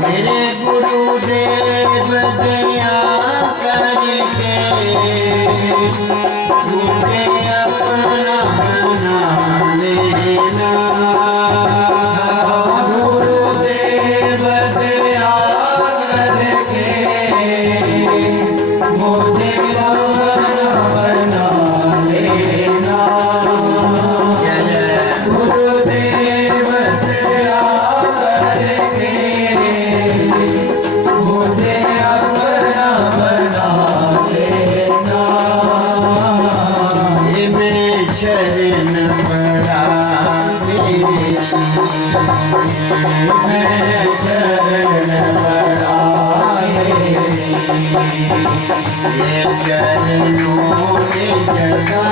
मेरे गुरुदेव दया करके मुझे अपना बना लेना। गुरुदेव दया करके मुझे अपना बना लेना। गुरुदेव दया करके मुझे अपना बना लेना। ये मैं शरण पड़ा तेरी, मैं शरण पड़ा तेरी। ये चरणों में जगा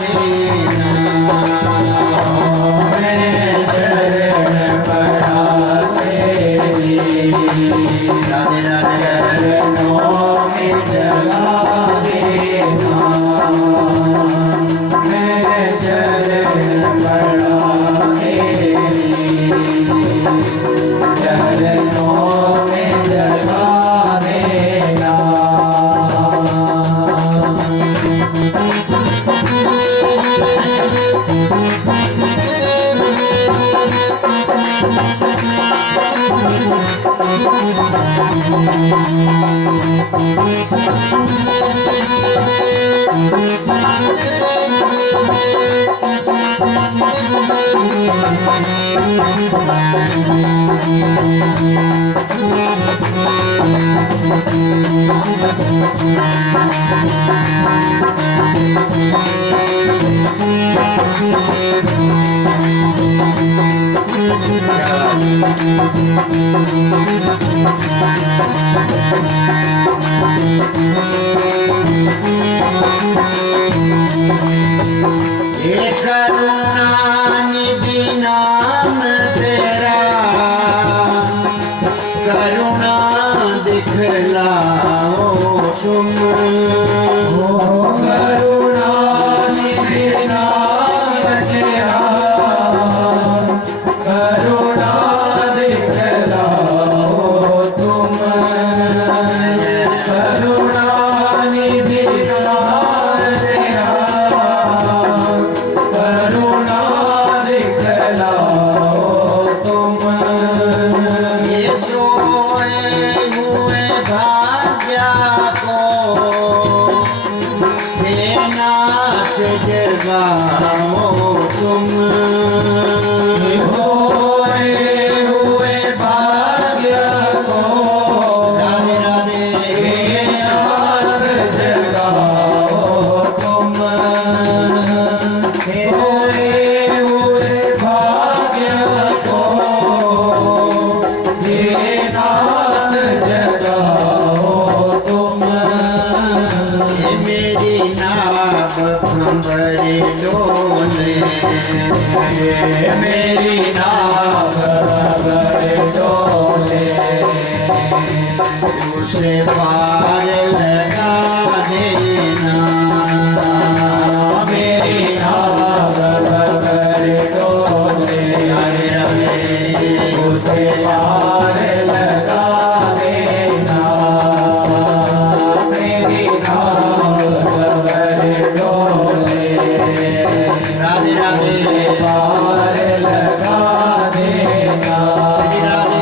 देना। मैं शरण पड़ा तेरी, राधे राधे चरणों में जगा देना। मैं शरण पड़ा तेरी, चरणों में जगा देना। ये करुणानिधि नाम तेरा, करुणा दिखलाओ तुम। करुणानिधि नाम तेरा, करुणा दिखलाओ तुम। करुणानिधि नाम तेरा, करुणा दिखलाओ तुम। ये सोए हुए भाग्या को हे नाथ जगाओ तुम। सोए हुए भाग्य को राधे राधे हे नाथ जगाओ तुम। सोए हुए भाग्य को हे नाथ जगाओ तुम। ये मेरी नाव भंवरे डोले, ये मेरी नाव भंवरे डोले। उसे पार लगा देना। मेरी नाव भंवरे डोले, उसे पार लगा देना। मेरी नाव भंवरे डोले, राधे राधे पार लगा देना। राधे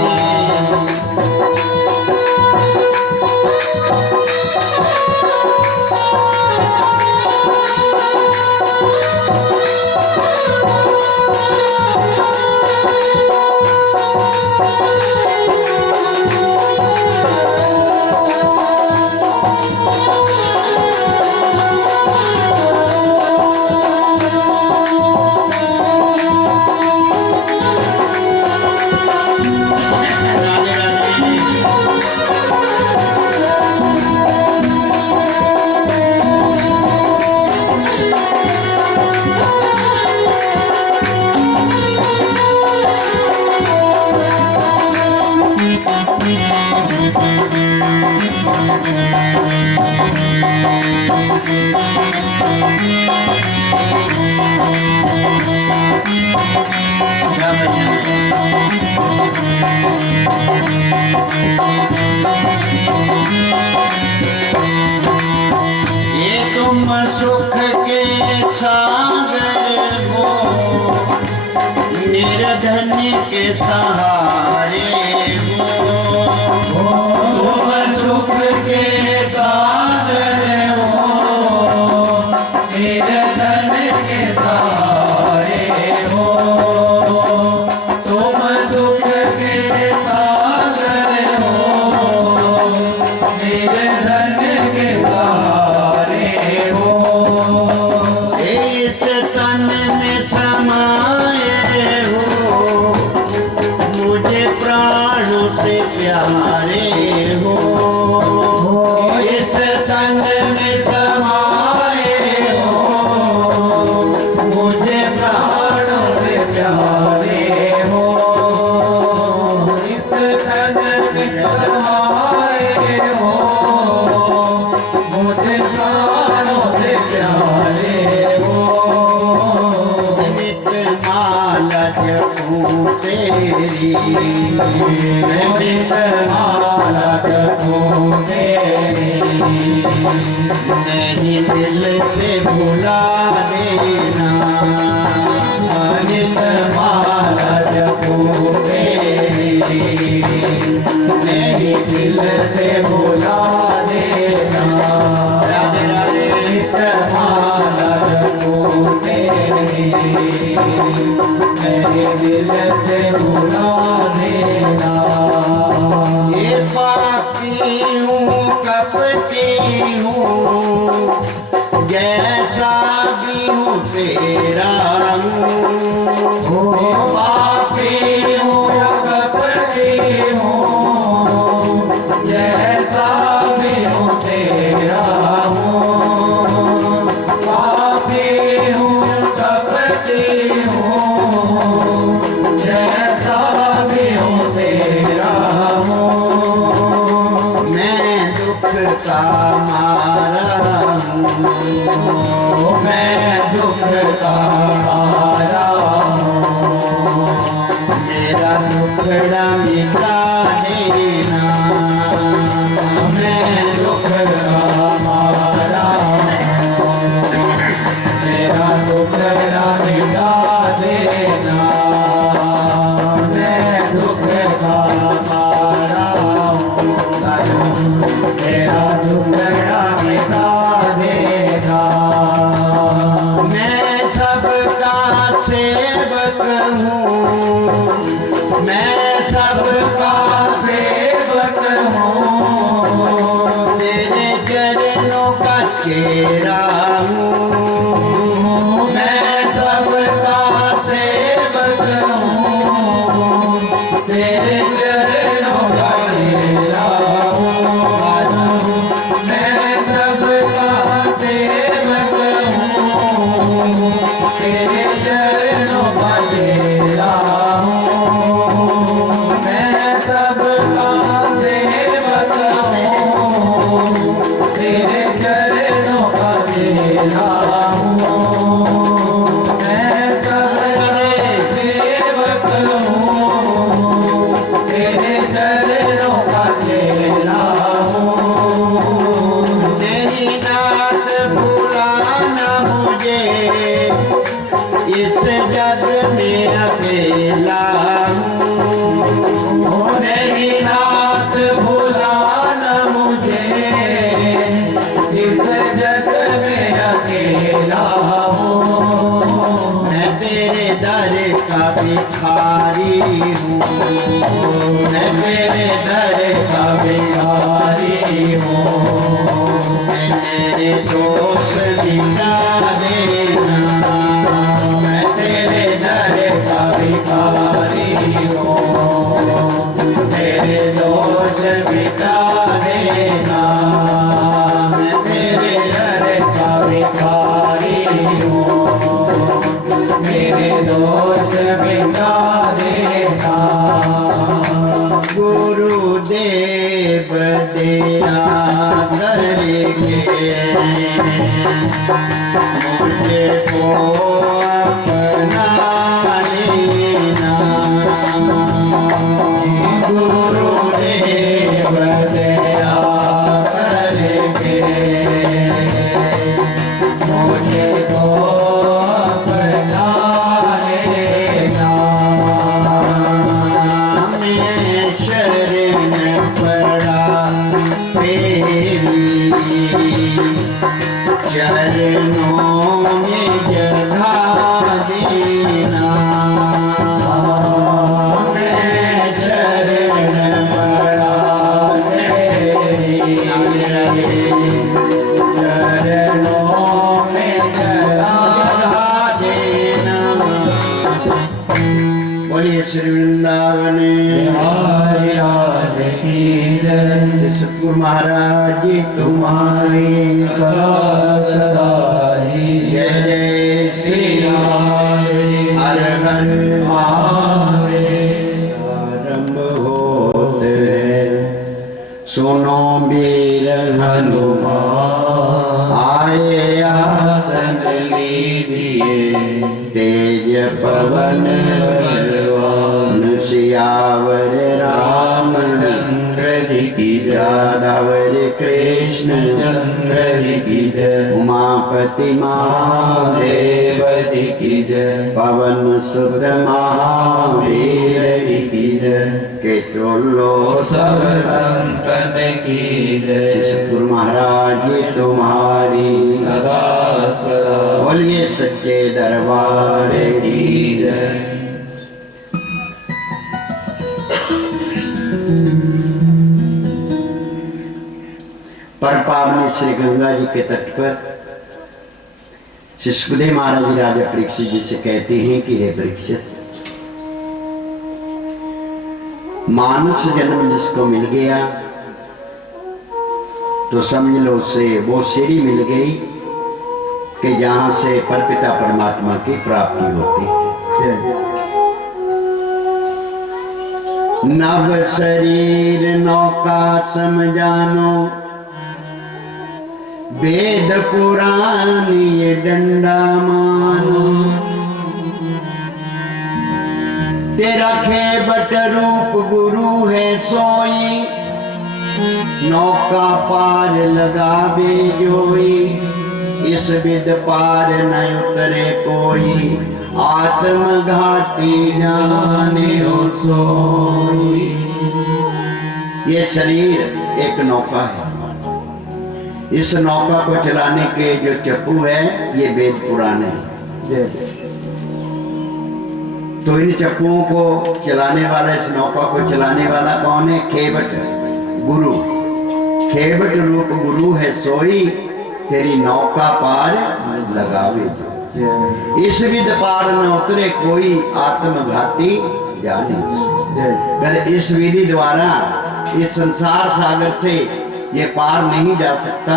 तुम सुख के सागर हो, निर्धन के सहारे हो। तुम सुख के सागर हो, निर्धन के सहारे हो। तुम सुख के सागर हो, निर्धन के सहारे। इस तन में समाये हो, मुझे प्राणों से प्यारे हो। इस तन में समाये हो, मुझे प्राणों से प्यारे हो। इस तन में समाये हो, मुझे प्राणों से प्यारे हो। नित माला जपूं तेरी, नित माला जपूं तेरी। नहीं दिल से भुला देना, नित माला जपूं तेरी। नहीं दिल से भुला देना, राधे राधे। नित माला जपूं तेरी, मेरे दिल से भुला देना। ये पापी हूँ कपटी हूँ, जैसा भी हूँ तेरा हूँ। पापी हूँ कपटी हूँ, जैसा भी हूँ तेरा हूँ। पापी हूँ कपटी हूँ, जैसा भी हूँ तेरा हूँ। मैं दुख का मारा हूँ, मैं दुख का मारा हूँ। मेरा दुखड़ा मिटा देना, मैं दुख का मारा हूँ। मेरा दुखड़ा मिटा देना, मैं दुख का मारा हूँ। मेरा दुखड़ा मिटा देना। मैं सबका सेवक हूँ, मैं सबका सेवक हूँ। तेरे चरणों का चेहरा हूँ। मैं सबका सेवक हूँ, तेरे चरणों का चेहरा हूँ। मैं सबका सेवक हूँ, तेरे चरणों का चेहरा हूँ। मैं सबका सेवक हूँ, तेरे चरणों का चेहरा हूँ। मैं सबका सेवक हूँ, तेरे चरणों का चेहरा हूँ। तेरी नात भुलाना मुझे, इस जग में अकेला हूँ। तेरी नात भुलाना मुझे, इस जग में अकेला हूँ। मैं तेरे दर का भिखारी हूँ, मैं तेरे दर का भिखारी हूँ। मैं तेरे दोष मिटा देना, मैं तेरे दर का भिखारी हूँ। तेरे दोष मिटा देना, मैं तेरे दर का भिखारी हूँ। मेरे दोष मिटा देना। गुरुदेव दया करके मुझे को अपना लेना गुरुदेव दया करके मुझे को अपना लेना मैं शरण पड़ा तेरी चरणों में जगा देना मैं शरण पड़ा तेरी चरणों में जगा देना। बोलिए श्री वृंदावन बिहारी लाल की जय। श्री सतगुरु महाराज जी तुम्हारी सदा सदा ही जय जय श्री राम हर हर महादेव। आरंभ होते सुनो वीर हनुमान आए आसन लीजिए तेज पवन बलवान सियावर राम रामचंद्र जी की जय। राधावर कृष्ण चंद्र जी की जय। उमापति महादेव देव जी की जय। पवन सुत महावीर वीर जी की जय। केशोल्लो सब संतन की जय। श्री सतगुरु महाराज जी तुम्हारी सदा सदा बोलिए सच्चे दरबार की जय। पर पावनी श्री गंगा जी के तट पर श्री सुखदेव महाराज जी राजा परीक्षित जी से कहते हैं कि हे परीक्षित, मानुष जन्म जिसको मिल गया तो समझ लो उसे वो सीढ़ी मिल गई कि जहां से परपिता परमात्मा की प्राप्ति होती है। नव शरीर नौका समझानो वेद पुराण ये डंडा मानो तेरा खेबट रूप गुरु है सोई नौका पार लगावे जोई इस विद पार न उतरे कोई आत्मघाती जाने हो सोई। ये शरीर एक नौका है। इस नौका को चलाने के जो चप्पू है ये वेद पुराण है। तो इन चप्पुओं को चलाने वाला, इस नौका को चलाने वाला कौन है? खेबट गुरु। खेबट रूप गुरु है सोई तेरी नौका पार लगावे। इस विद पार न उतरे कोई आत्मघाती जाने। अगर इस विधि द्वारा इस संसार सागर से ये पार नहीं जा सकता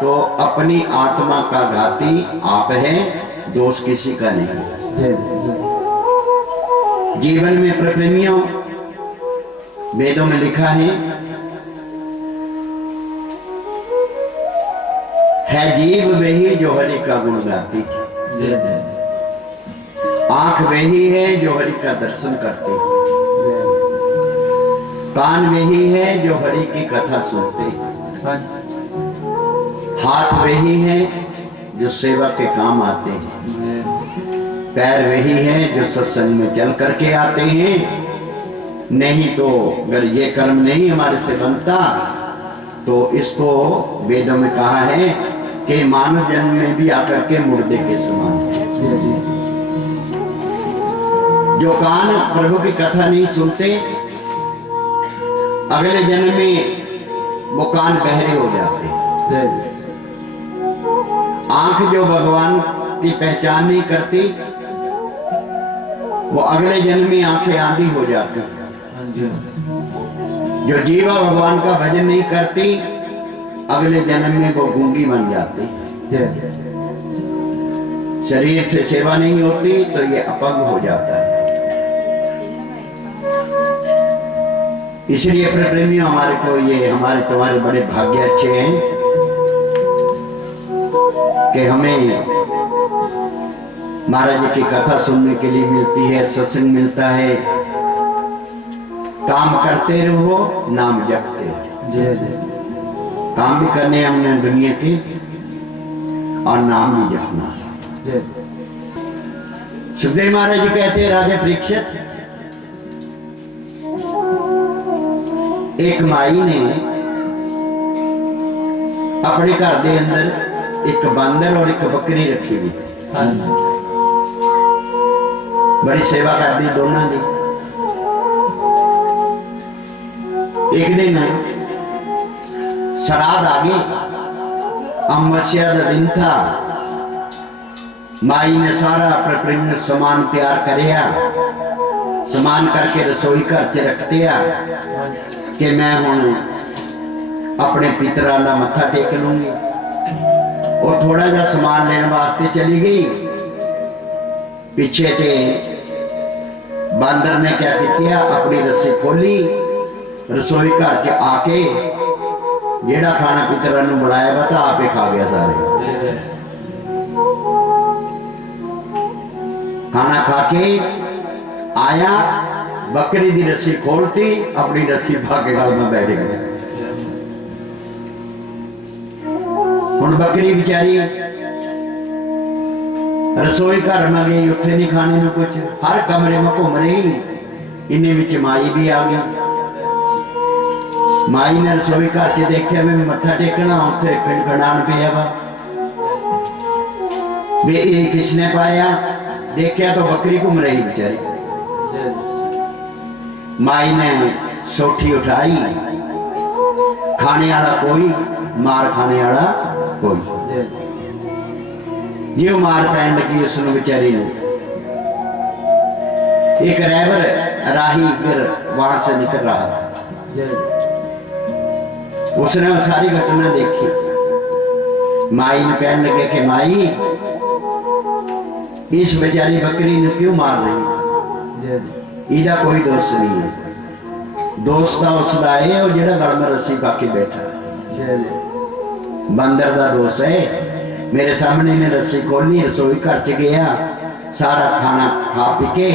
तो अपनी आत्मा का घाती आप है, दोष किसी का नहीं। जीवन में प्रप्रेमियों वेदों में लिखा है जीव वही जो हरि का गुण गाती, आंख वही है जो हरि का दर्शन करती, कान वही है जो हरि की कथा सुनते, हाथ वही है जो सेवा के काम आते हैं, पैर वही है जो सत्संग में चल करके आते हैं। नहीं तो अगर ये कर्म नहीं हमारे से बनता तो इसको वेदों में कहा है कि मानव जन्म में भी आकर के मुर्दे के समान। जो कान प्रभु की कथा नहीं सुनते अगले जन्म में वो कान बहरे हो जाते। आंख जो भगवान की पहचान नहीं करती वो अगले जन्म में आंखें आंधी हो जाती। जो जीवा भगवान का भजन नहीं करती अगले जन्म में वो गूंगी बन जाती। शरीर से सेवा नहीं होती तो ये अपंग हो जाता है। इसलिए अपने प्रेमियों हमारे को ये हमारे तुम्हारे बड़े भाग्य अच्छे हैं कि हमें महाराज जी की कथा सुनने के लिए मिलती है, सत्संग मिलता है। काम करते रहो, नाम जपते रहो। काम भी करने हमने दुनिया के और नाम भी जपना। सुखदेव महाराज जी कहते हैं, राजा परीक्षित, एक माई ने अपने घर के अंदर एक बंदर और एक बकरी रखी हुई, बड़ी सेवा करती दोनों की। एक दिन श्राद्ध आ गए, अमावस्या का दिन था। माई ने सारा प्रपन्न सामान तैयार करिया, सामान करके रसोई घर च रख दिया कि मैं हुण अपने पितरां दा मत्था टेक लूंगी। और थोड़ा जा सामान लेने वास्ते चली गई। पीछे ते बंदर ने क्या किया, अपनी रस्सी खोली, रसोई घर च आके जेड़ा खाना पितरां नूं बनाया वा तां आपे खा गया सारे। खाना खा के आया, बकरी दी रस्सी खोलती, अपनी रस्सी भाग के गल में बैठ गया। हुण बकरी बेचारी रसोई घर में गई, उत्थे नहीं खाने में कुछ, हर कमरे में घूम रही। इन्हें विच माई भी आ गई। माई ने रसोई घर च देखिया भी मत्था टेकना, उत्थे खड़खड़ान पिया वा वे ये किसने पाया। देखिया तो बकरी घूम रही बेचारी। माई ने सोठी उठाई, खाने वाला कोई, मार खाने वाला कोई। जो मार पैन लगी उसनू बेचारी ने, एक रैबर राही फिर वहां से निकल रहा था, उसने वो सारी घटना देखी। माई ने कहने लगे कि माई, इस बेचारी बकरी ने क्यों मार रही? इहदा कोई दोष नहीं है, दोष तो उसका है और जेड़ा गल में रस्सी पाके बैठा। बंदर का दोष है। मेरे सामने ने रस्सी खोली, रसोई घर च गया, सारा खाना खा पी के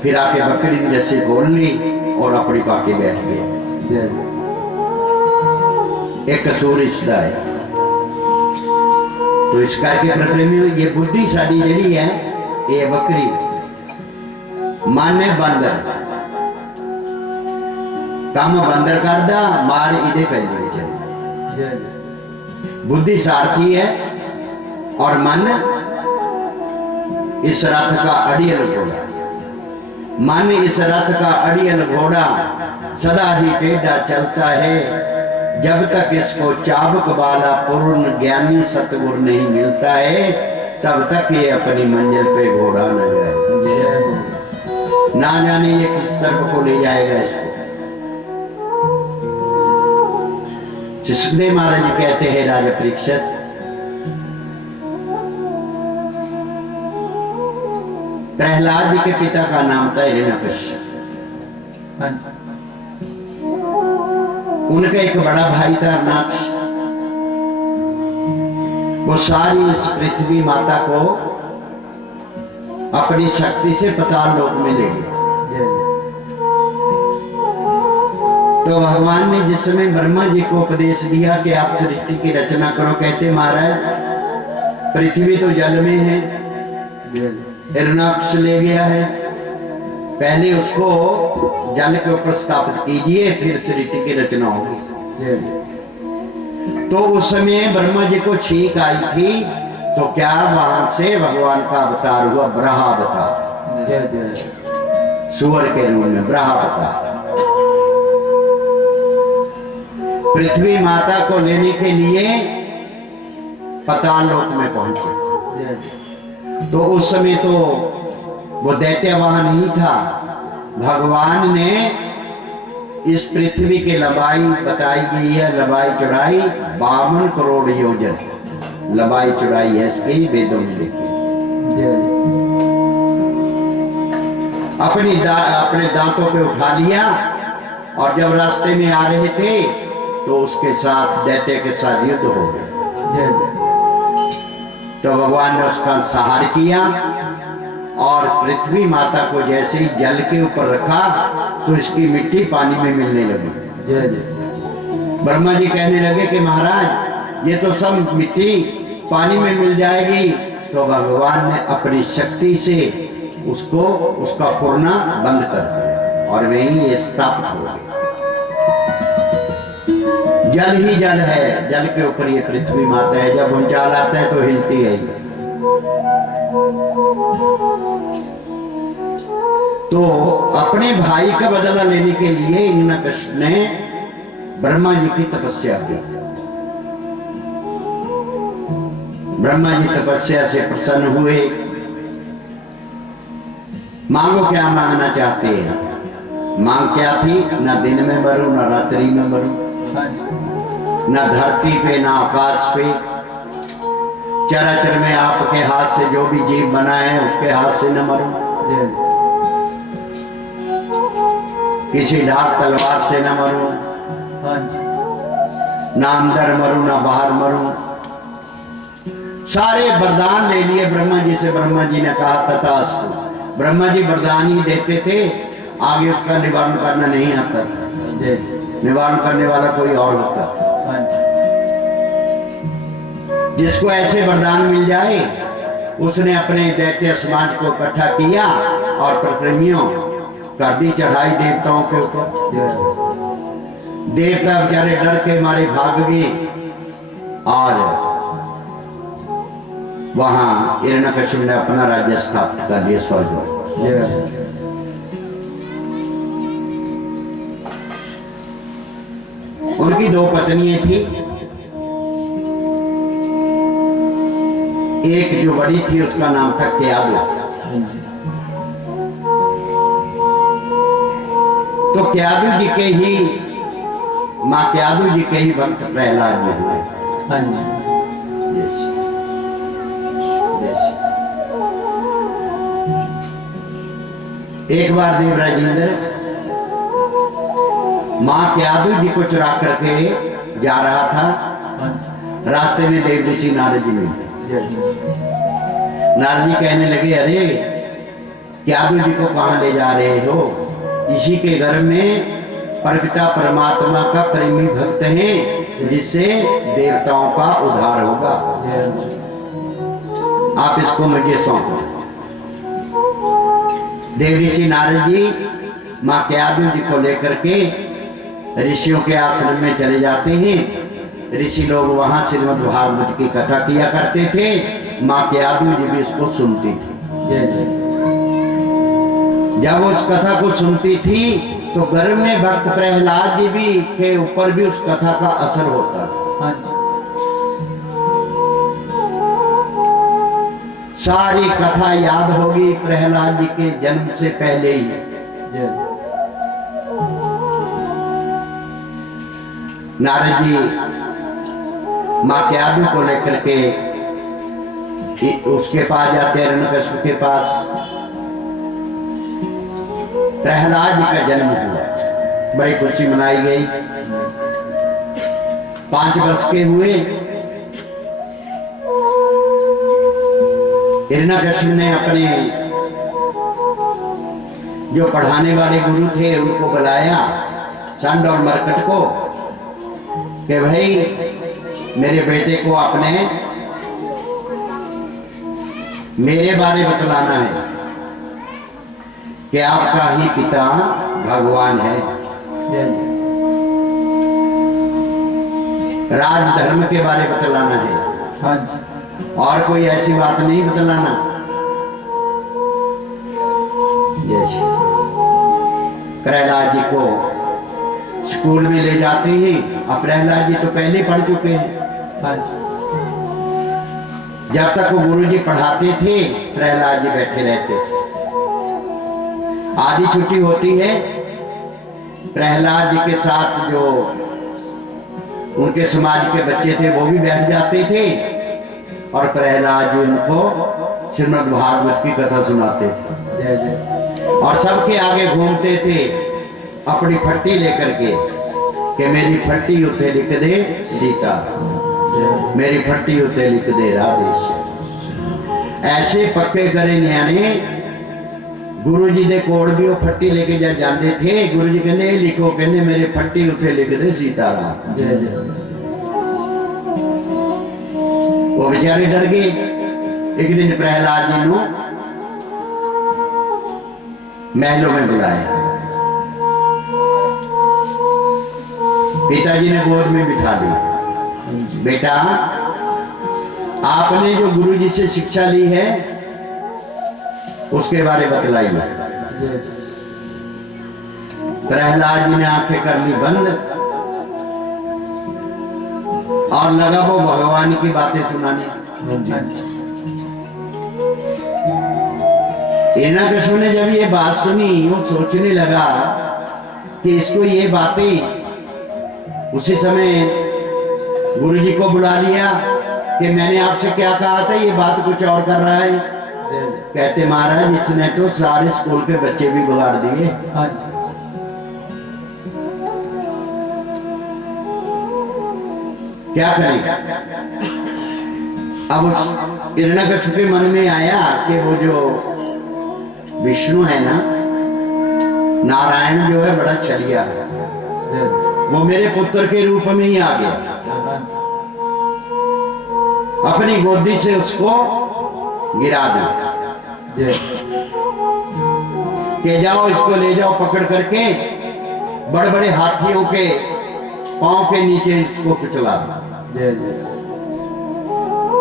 फिर आके बकरी की रस्सी खोल ली और अपनी पाके बैठ गया। एक कसूर इसका है। तो इस करके प्रेमियों, ये बुद्धि साड़ी जी है, ये बकरी, मन है बंदर, काम बंदर करदा, मार इदे पैंदी चल। बुद्धि सारथी है और मन इस रथ का अड़ियल घोड़ा। मन इस रथ का अड़ियल घोड़ा सदा ही टेढ़ा चलता है। जब तक इसको चाबुक वाला पूर्ण ज्ञानी सतगुरु नहीं मिलता है, तब तक ये अपनी मंजिल पे घोड़ा न जाए। ना जाने ये किस तरफ को ले जाएगा इसको। सुखदेव महाराज जी कहते हैं, राजा परीक्षित, प्रहलाद जी के पिता का नाम था हिरण्यकश्यप। उनका एक बड़ा भाई था नाक्ष। वो सारी इस पृथ्वी माता को अपनी शक्ति से पाताल लोक में ले गया। तो भगवान ने जिस समय ब्रह्मा जी को उपदेश दिया कि आप सृष्टि की रचना करो, कहते महाराज पृथ्वी तो जल में है, हिरण्याक्ष ले गया है, पहले उसको जल के ऊपर स्थापित कीजिए, फिर सृष्टि की रचना होगी। तो उस समय ब्रह्मा जी को छींक आई थी, तो क्या वहां से भगवान का अवतार हुआ, बृहदवतार, सूअर के रूप में बृहदवतार। पृथ्वी माता को लेने के लिए पाताल लोक में पहुंचे। तो उस समय तो वो दैत्य वहां नहीं था। भगवान ने इस पृथ्वी की लंबाई बताई गई है, लंबाई चौड़ाई 52 करोड़ योजन लंबाई चौड़ाई है इसकी, वेदों में लिखी। अपने दांतों पे उठा लिया और जब रास्ते में आ रहे थे तो उसके साथ दैत्य के साथ युद्ध हो गया। तो भगवान ने उसका सहार किया और पृथ्वी माता को जैसे ही जल के ऊपर रखा तो इसकी मिट्टी पानी में मिलने लगी। जय जय। ब्रह्मा जी कहने लगे कि महाराज ये तो सब मिट्टी पानी में मिल जाएगी। तो भगवान ने अपनी शक्ति से उसको उसका फुरना बंद कर दिया और वहीं ये स्थापित हो गया। जल ही जल है, जल के ऊपर ये पृथ्वी माता है। जब ऊंचाल आता है तो हिलती है। तो अपने भाई का बदला लेने के लिए हिरण्यकश्यप ने ब्रह्मा जी की तपस्या की। ब्रह्मा जी तपस्या से प्रसन्न हुए। मांगो क्या मांगना चाहते हैं? मांग क्या थी? ना दिन में मरूं ना रात्रि में मरूं, ना धरती पे ना आकाश पे, चराचर में आपके हाथ से जो भी जीव बना है उसके हाथ से न मरूं, किसी ढाक तलवार से न मरूं, ना अंदर मरूं ना बाहर मरूं। सारे वरदान ले लिए ब्रह्मा जी से। ब्रह्मा जी ने कहा तथास्तु। ब्रह्मा जी वरदान ही देते थे, आगे उसका निवारण करना नहीं आता था। निवारण करने वाला कोई और होता था। जिसको ऐसे वरदान मिल जाए उसने अपने दैत्य समाज को इकट्ठा किया और प्रकृतियों कर दी चढ़ाई देवताओं के ऊपर। देवता बेचारे डर के मारे भाग गए और वहां हिरण्यकश्यप ने अपना राज्य स्थापित कर दिया स्वर्ग में। उनकी दो पत्नियां थी। एक जो बड़ी थी उसका नाम था क्यादु। तो क्यादु जी के ही माँ क्यादु जी के ही भक्त प्रहलाद जी हुए। एक बार देवराज इंद्र माँ क्यादु जी को चुरा करके जा रहा था। रास्ते में देव ऋषि नारद जी मिले। नारद जी कहने लगे अरे क्यादु जी को कहाँ ले जा रहे हो? इसी के घर में परपिता परमात्मा का प्रेमी भक्त है जिससे देवताओं का उद्धार होगा। आप इसको मुझे सौंपो। देव ऋषि नारद जी माँ क्यादु जी को लेकर के ऋषियों के आश्रम में चले जाते हैं। ऋषि लोग वहां श्रीमद् भागवत की कथा किया करते थे। माँ क्यादु जी भी इसको सुनती थी। जब उस कथा को सुनती थी तो घर में भक्त प्रहलाद जी भी के ऊपर भी उस कथा का असर होता था। सारी कथा याद होगी प्रहलाद जी के जन्म से पहले ही। नारद जी माँ क्यादु को लेकर के उसके पास जाते हैं, हिरण्यकश्यप के पास। प्रहलाद जी का जन्म हुआ, बड़ी खुशी मनाई गई। 5 वर्ष के हुए। हिरण्यकश्यप ने अपने जो पढ़ाने वाले गुरु थे उनको बुलाया, चंड और मरकट को, कि भाई मेरे बेटे को आपने मेरे बारे बतलाना है कि आपका ही पिता भगवान है। राजधर्म के बारे बतलाना है और कोई ऐसी बात नहीं बतलाना। जैसे प्रहलाद जी को स्कूल में ले जाते हैं। अब प्रहलाद जी तो पहले पढ़ चुके हैं। जब तक वो गुरु जी पढ़ाते थे प्रहलाद जी बैठे रहते थे। आधी छुट्टी होती है, प्रहलाद जी के साथ जो उनके समाज के बच्चे थे वो भी बैठ जाते थे और प्रहलाद जी उनको श्रीमद् भागवत की कथा सुनाते थे और सबके आगे घूमते थे अपनी फट्टी लेकर के कि मेरी फट्टी उत्ते लिख दे सीता, मेरी फट्टी उत्ते लिख दे राधेश्याम। ऐसे पक्के करे न्याणे गुरु जी दे कोल भी वो फट्टी लेके जा जाते थे। गुरु जी कहने लिखो, कहने मेरे फट्टी उत्ते लिख दे सीताराम। जय जय वो बेचारे डर गए। एक दिन प्रहलाद जी को महलों में बुलाया, पिताजी ने गोद में बिठा दी। बेटा, आपने जो गुरु जी से शिक्षा ली है उसके बारे बतलाइए। प्रहलाद जी ने आंखें कर ली बंद और लगा वो भगवान की बातें सुनाने। हिरण्यकश्यप ने जब ये बात सुनी, वो सोचने लगा कि इसको ये बातें, उसी समय गुरु जी को बुला लिया कि मैंने आपसे क्या कहा था, ये बात कुछ और कर रहा है। कहते महाराज इसने तो सारे स्कूल के बच्चे भी बिगाड़ दिए। क्या करें? अब हिरण्यकश्यप के मन में आया कि वो जो विष्णु है ना, नारायण जो है बड़ा छलिया है, वो मेरे पुत्र के रूप में ही आ गया। अपनी गोदी से उसको गिरा दो कि जाओ इसको ले जाओ पकड़ करके, बड़े बड़े हाथियों के पांव के नीचे इसको कुचला दो।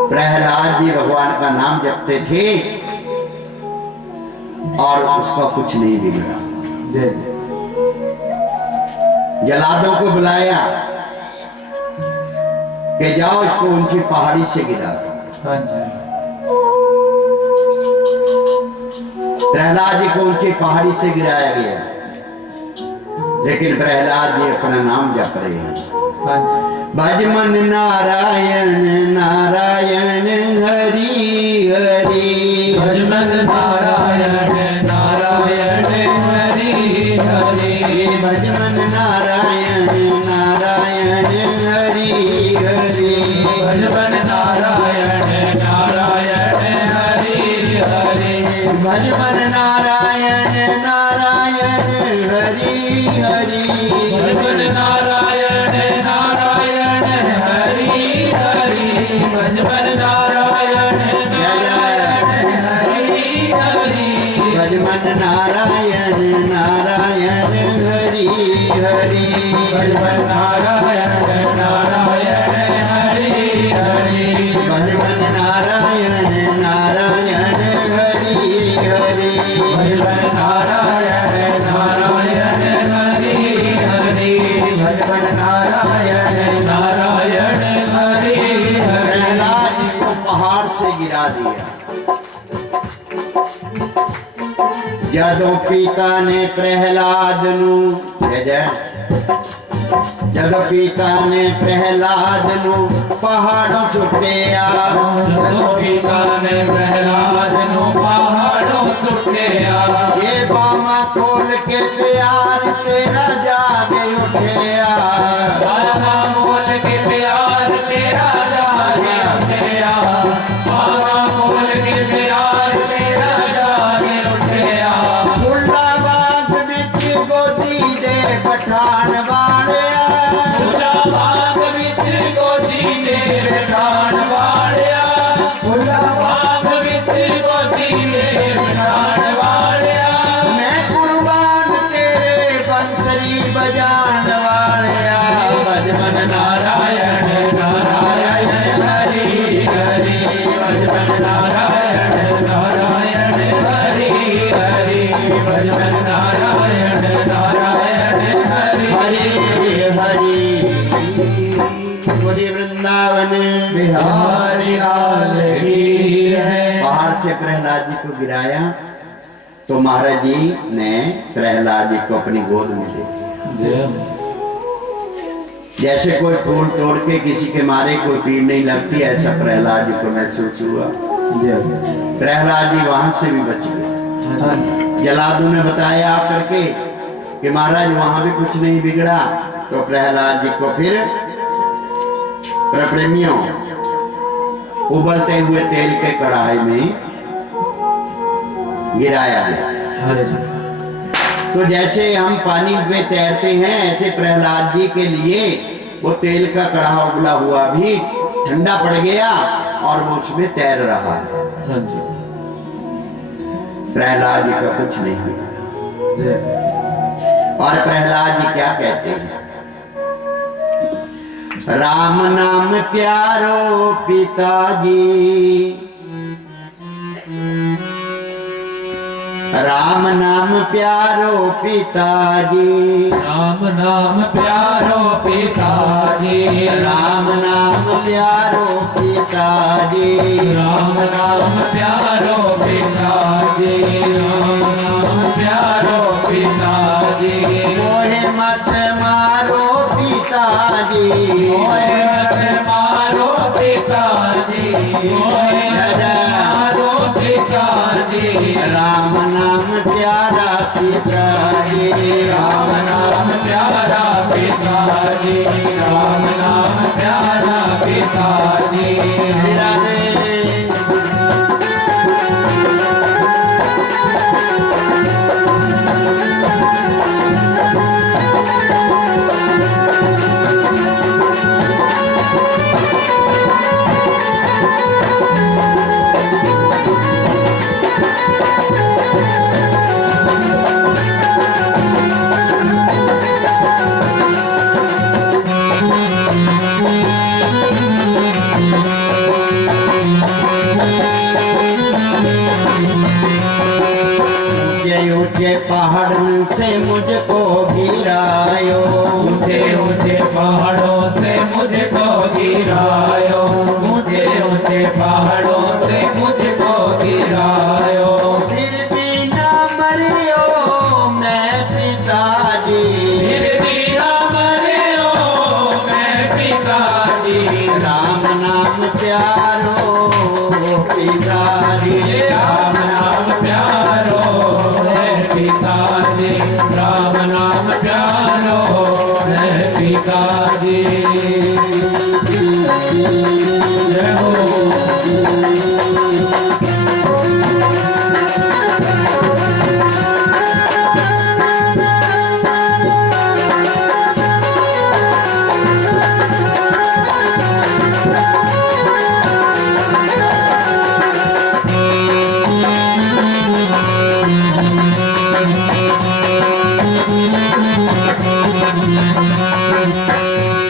प्रहलाद जी भगवान का नाम जपते थे और उसका कुछ नहीं बिगड़ा। जलादों को बुलाया कि जाओ इसको ऊंची पहाड़ी से गिरा दो। प्रहलाद जी को ऊंची पहाड़ी से गिराया गया, लेकिन प्रहलाद जी अपना नाम जप रहे हैं। भजमन नारायण नारायण हरि हरि, भजमन नारायण नारायण हरि हरि, भजमन नारायण नारायण हरि हरि, भजमन नारायण नारायण हरि हरि, भजमन नारायण नारायण हरि हरि, भजमन नारायण नारायण हरि हरि, भजमन नारायण नारायण हरि हरि, भजमन नारायण नारायण हरि हरि, भजमन नारायण नारायण हरि हरि, भजमन नारायण नारायण हरि हरि, भजमन नारायण नारायण हरि हरि, भजमन नारायण नारायण हरि हरि। प्रहलाद जी को पहाड़ से गिरा दिया। जदों पिता ने प्रहलाद नू, जय जय, जदों पिता ने प्रहलाद नू पहाड़ों सुटिया, जदों पिता ने प्रहलाद नू पहाड़ों सुटिया, ये बामा खोल के प्यार तेरा जागे उठिया, बामा खोल के प्यार तेरा जागे उठिया, बामा खोल के प्यार तेरा जागे उठिया, फुल्ला बाग विच गोदी दे पठान वालिया, फुल्ला बाग विच गोदी दे पठान वालिया, फुल्ला बाग विच गोदी दे पठान वालिया, मैं कुर्बान तेरे बंसरी बजान वालिया, भजमन नारायण नारायण हरि हरि, भजमन नारायण नारायण हरि हरि, भजमन नारायण नारायण हरि हरि हरि। बोलिए वृंदावन बिहारी लाल की है। पहाड़ से प्रहलाद जी को गिराया तो महाराज जी ने प्रहलाद जी को अपनी गोद में ले लिया। जैसे कोई फूल तोड़ के किसी के मारे कोई पीड़ नहीं लगती, ऐसा प्रहलाद जी को महसूस हुआ। प्रहलाद जी वहां से भी बच गए। जलादू ने बताया आकर के कि महाराज वहां भी कुछ नहीं बिगड़ा। तो प्रहलाद जी को फिर प्रेमियों उबलते हुए तेल के कढ़ाई में गिराया गया। हरे जी। तो जैसे हम पानी में तैरते हैं, ऐसे प्रहलाद जी के लिए वो तेल का कढ़ा उबला हुआ भी ठंडा पड़ गया और वो उसमें तैर रहा है। हाँ जी। प्रहलाद जी का कुछ नहीं हुआ। जय। और प्रहलाद जी क्या कहते हैं? राम नाम प्यारो पिताजी, राम नाम प्यारो पिताजी, राम नाम प्यारो पिताजी, राम नाम प्यारो पिताजी, राम नाम प्यारो पिताजी, राम नाम प्यारो पिताजी, मोहे मत मारो पिताजी, मोहे मत मारो पिताजी, मोहे मत मारो पिताजी, राम नाम प्यारा पिताजी, राम नाम प्यारा पिताजी, राम नाम प्यारा पिताजी। राधे ऊंचे पहाड़ से मुझको गिरायो, ऊंचे ऊंचे पहाड़ों से मुझको गिरायो, ऊंचे ऊंचे पहाड़ों से मुझको गिरायो, फिर भी ना मरियो मैं पिताजी, फिर भी ना मरियो मैं पिताजी, राम नाम प्यारो पिताजी, राम नाम प्यारो है पिताजी, राम नाम प्यारो है पिताजी। जय हो।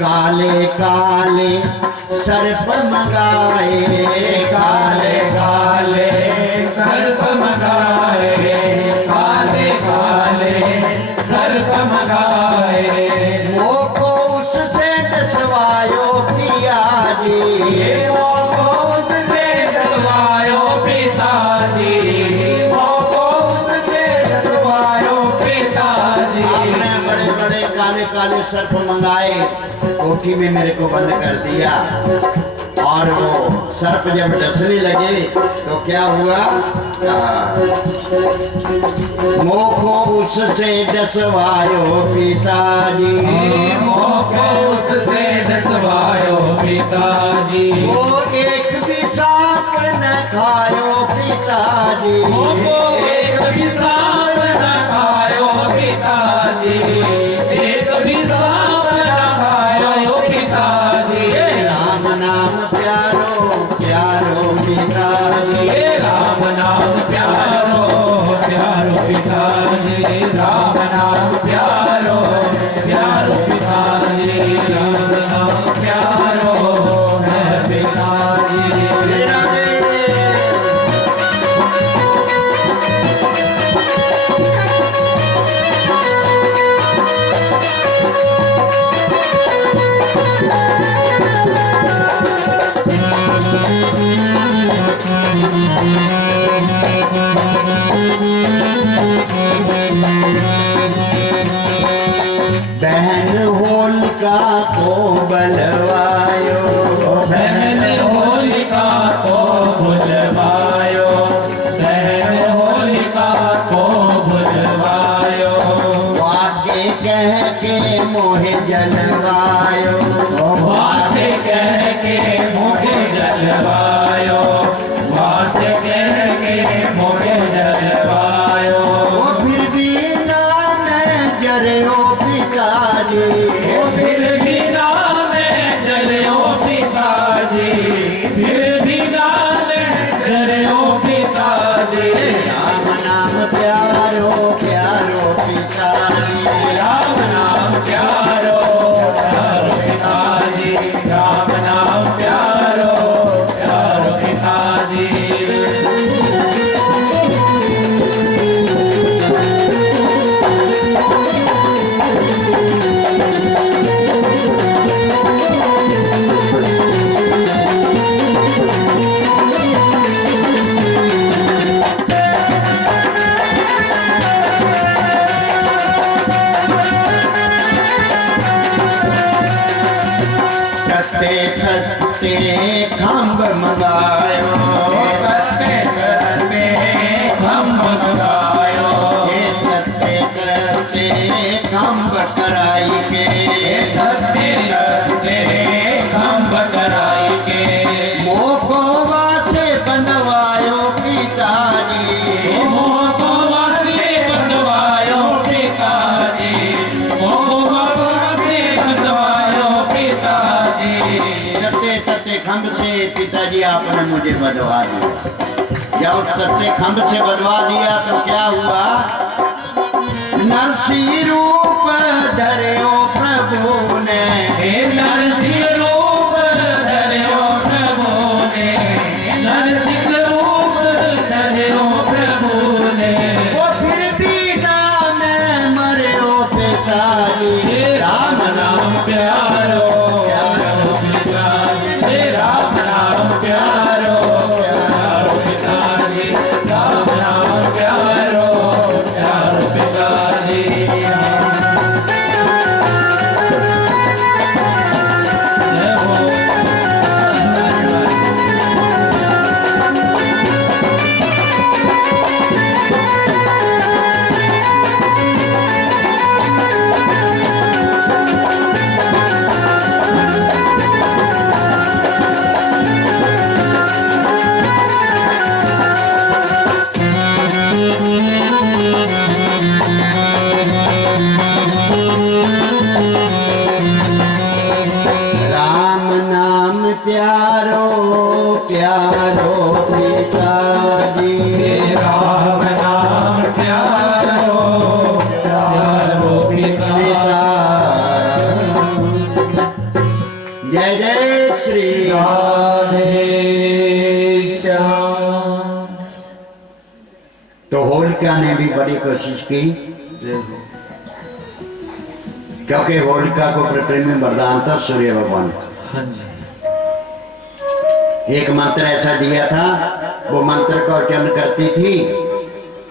काले काले सर्प मंगाए, काले काले सर्प मगाए, काले काले सर्प मगाए, मोको उससे डसवायो पिया जी, ये मोको उससे डलवायो पिताजी, मोको उससे डलवायो पिताजी। आपने बड़े बड़े काले काले सर्प मंगाए, कोठी में मेरे को बंद कर दिया, और वो सर्प जब डसने लगे तो क्या हुआ? मोको उससे डसवायो पिताजी, मोको उससे डसवायो पिताजी, वो एक भी सांप न खायो पिताजी, मोको एक भी सांप न खायो पिताजी, एक भी सांप न खायो पिताजी, राम नाम प्यारो प्यारो पिताजी, राम नाम प्यारो प्यारो पिताजी, राम नाम प्यारो प्यारो पिताजी, राम नाम प्यारो है पिताजी। बहन होलिका को बलवायो, बहन होलिका को बुलवायो, बहन होलिका को बुलवायो, वाके कह के मोहे जलवायो, वासे कह के मुझे जलवायो, वासे कह के मुझे जलवायो, सस्ते सस्ते खंभ मंगायो, सस्ते सस्ते खंभ मंगायो, सस्ते सस्ते खंभ कराई के, सस्ते सस्ते खंभ कराई के, मोको वासे बनवायो पिताजी, मोको वासे बनवायो पिताजी, मोको वासे बनवायो पिताजी। सत्ते सत्ते खंभ से पिताजी आपने मुझे बंधवा दिया। जब सत्ते खंभ से बंधवा दिया तो क्या हुआ? नरसिंह रूप धर्यो प्रभु ने, नरसिंह रूप धर्यो प्रभु ने, नरसिंह रूप धर्यो प्रभु ने, वो फिर भी नाम मर्यो पिताजी, राम नाम प्यारो प्यारो पिताजी, राम नाम प्यारो प्यारो पिताजी, राम नाम प्यारो प्यारो पिताजी। राम नाम प्यारो प्यारो पिताजी, राम नाम प्यारो प्यारो पिता। जय जय श्री राधे श्याम। तो होलिका ने भी बड़ी कोशिश की, क्योंकि होलिका को प्रकृति में वरदान था सूर्य भगवान का। हाँ जी। एक मंत्र ऐसा दिया था, वो मंत्र का उच्चारण करती थी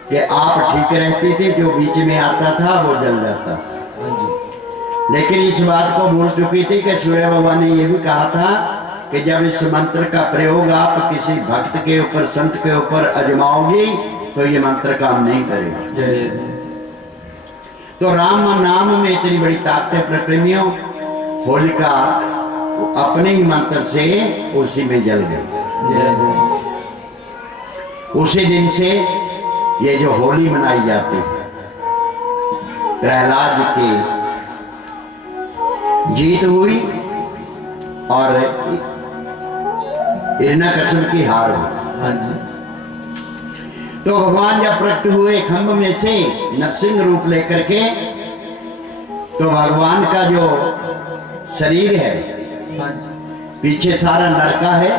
कि आप ठीक रहती थी, जो बीच में आता था वो जल जाता। हाँ जी। लेकिन इस बात को भूल चुकी थी कि सूर्य भगवान ने ये भी कहा था कि जब इस मंत्र का प्रयोग आप किसी भक्त के ऊपर, संत के ऊपर आजमाओगी तो ये मंत्र काम नहीं करेगा। जय। तो राम नाम में इतनी बड़ी ताकत है प्रकृतियों। होलिका अपने ही मंत्र से उसी में जल गई। जय जय। उसी दिन से ये जो होली मनाई जाती है, प्रहलाद की जीत हुई और हिरण्यकश्यप की हार हुई। हाँ जी। तो भगवान जब प्रकट हुए खंभ में से नरसिंह रूप लेकर के, तो भगवान का जो शरीर है हाँ जी। पीछे सारा नर का है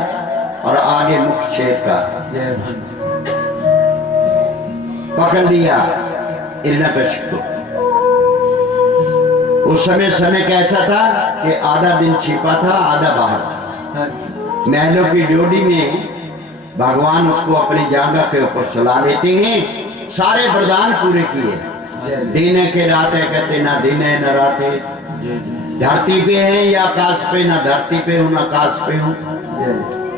और आगे मुख शेर का। जय। हाँ जी। पकड़ लिया हिरण्यकश्यप को। उस समय कैसा था कि आधा दिन छिपा था, आधा बाहर था। हाँ जी। महलों की ड्योढ़ी में भगवान उसको अपनी जांघा के ऊपर सुला लेते हैं। सारे वरदान पूरे किए। दिन है के रात है, कहते ना दिन है न रात है। जय जय। धरती पे है या आकाश पे, ना धरती पे हूँ ना आकाश पे हूँ। जय।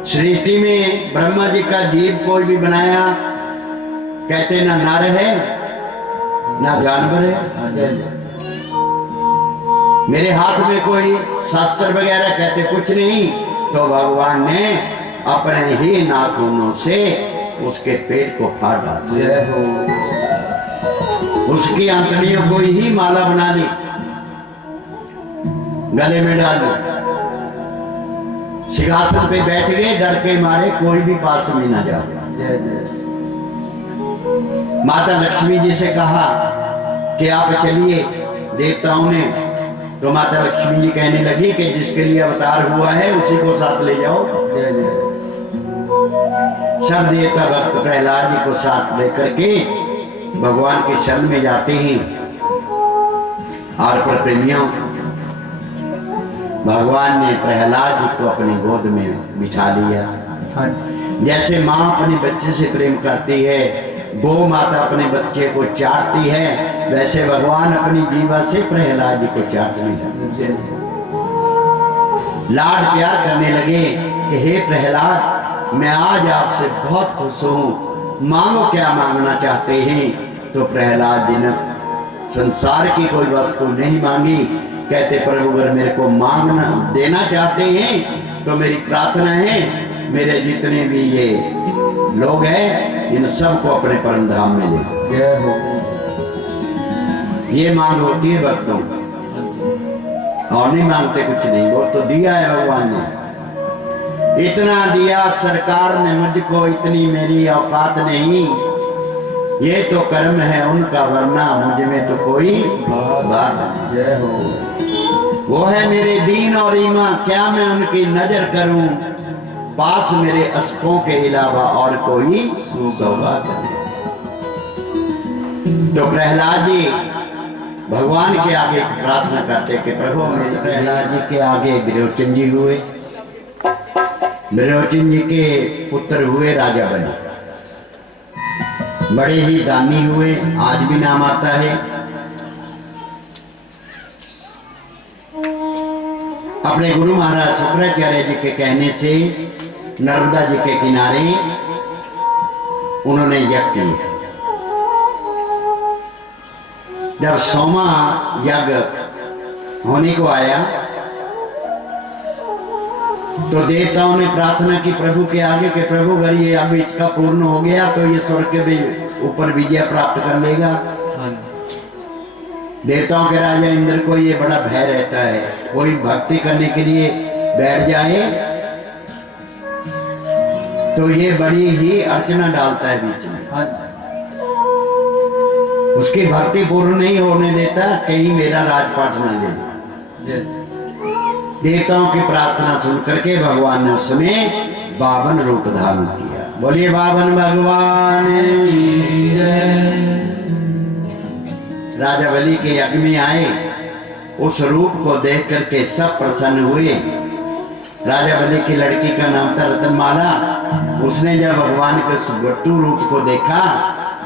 सृष्टि में ब्रह्मा जी का जीव कोई भी बनाया, कहते ना नर है ना जानवर है। हाँ जय। मेरे हाथ में कोई शास्त्र वगैरह, कहते कुछ नहीं। तो भगवान ने अपने ही नाखूनों से उसके पेट को फाड़ डाला, जय हो। उसकी आंतड़ियों को ही माला बना ली, गले में डाल ली। सिंहासन पे बैठ गए, डर के मारे कोई भी पास में ना जाओ। जय जय। माता लक्ष्मी जी से कहा कि आप चलिए देवताओं ने। तो माता लक्ष्मी जी कहने लगी कि जिसके लिए अवतार हुआ है उसी को साथ ले जाओ। जय जय। सब देवता भक्त प्रहलाद जी को साथ लेकर के भगवान के शरण में जाते हैं। और प्रेमियों, भगवान ने प्रहलाद जी को अपनी गोद में बिठा लिया। हाँ। जैसे माँ अपने बच्चे से प्रेम करती है, गौ माता अपने बच्चे को चाटती है, वैसे भगवान अपनी जीवा से प्रहलाद जी को चाटने लगे। जय। लाड प्यार करने लगे कि हे प्रहलाद, मैं आज आपसे बहुत खुश हूँ, मांगो क्या मांगना चाहते हैं। तो प्रहलाद जी ने संसार की कोई वस्तु नहीं मांगी। कहते प्रभु अगर मेरे को मांगना देना चाहते हैं तो मेरी प्रार्थना है, मेरे जितने भी ये लोग हैं इन सबको अपने परम धाम में ले। जय हो। ये मांग होती है भक्तों, और नहीं मांगते कुछ नहीं, वो तो दिया है भगवान ने, इतना दिया सरकार ने मुझको, इतनी मेरी औकात नहीं, ये तो कर्म है उनका, वरना मुझ में तो कोई बात नहीं। जय हो। वो है मेरे दीन और ईमा, क्या मैं उनकी नजर करूं, पास मेरे अशकों के अलावा और कोई सौगात नहीं। तो प्रहलाद जी भगवान के आगे प्रार्थना करते कि प्रभु मेरे। प्रहलाद जी के आगे विरोचन जी हुए, विरोचन जी के पुत्र हुए राजा बने, बड़े ही दानी हुए, आज भी नाम आता है। अपने गुरु महाराज शुक्राचार्य जी के कहने से नर्मदा जी के किनारे उन्होंने यज्ञ किया। जब 100वां यज्ञ होने को आया तो देवताओं ने प्रार्थना की प्रभु के आगे कि प्रभु अगर ये यज्ञ इसका पूर्ण हो गया तो ये स्वर्ग के भी ऊपर विजय प्राप्त कर लेगा। देवताओं के राजा इंद्र को ये बड़ा भय रहता है, कोई भक्ति करने के लिए बैठ जाए तो ये बड़ी ही अर्चना डालता है बीच में, उसकी भक्ति पूर्ण नहीं होने देता, कहीं मेरा राजपाट ना दे। देवताओं की प्रार्थना सुन करके भगवान ने उसमें 52 रूप धारण किया। बोलिए 52 भगवान। राजा बलि के यज्ञ में आए, उस रूप को देख करके सब प्रसन्न हुए। राजा बलि की लड़की का नाम था रतनमाला। उसने जब भगवान के उस गट्टू रूप को देखा,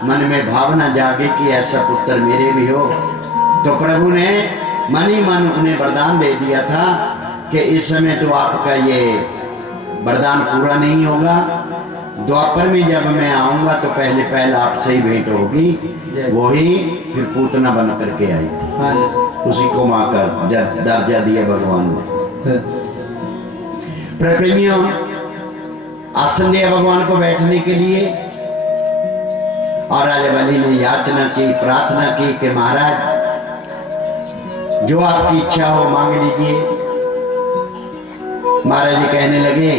मन में भावना जागे कि ऐसा पुत्र मेरे भी हो। तो प्रभु ने मन ही मन उन्हें वरदान दे दिया था कि इस समय तो आपका ये वरदान पूरा नहीं होगा, द्वापर में जब मैं आऊंगा तो पहले आपसे ही भेंट होगी। वही फिर पूतना बन करके आई थी, उसी को मां का दर्जा दिया भगवान ने। प्रेमियों, आसन दिया भगवान को बैठने के लिए, और राजा बलि ने याचना की, प्रार्थना की कि महाराज जो आपकी इच्छा हो मांग लीजिए। महाराज जी कहने लगे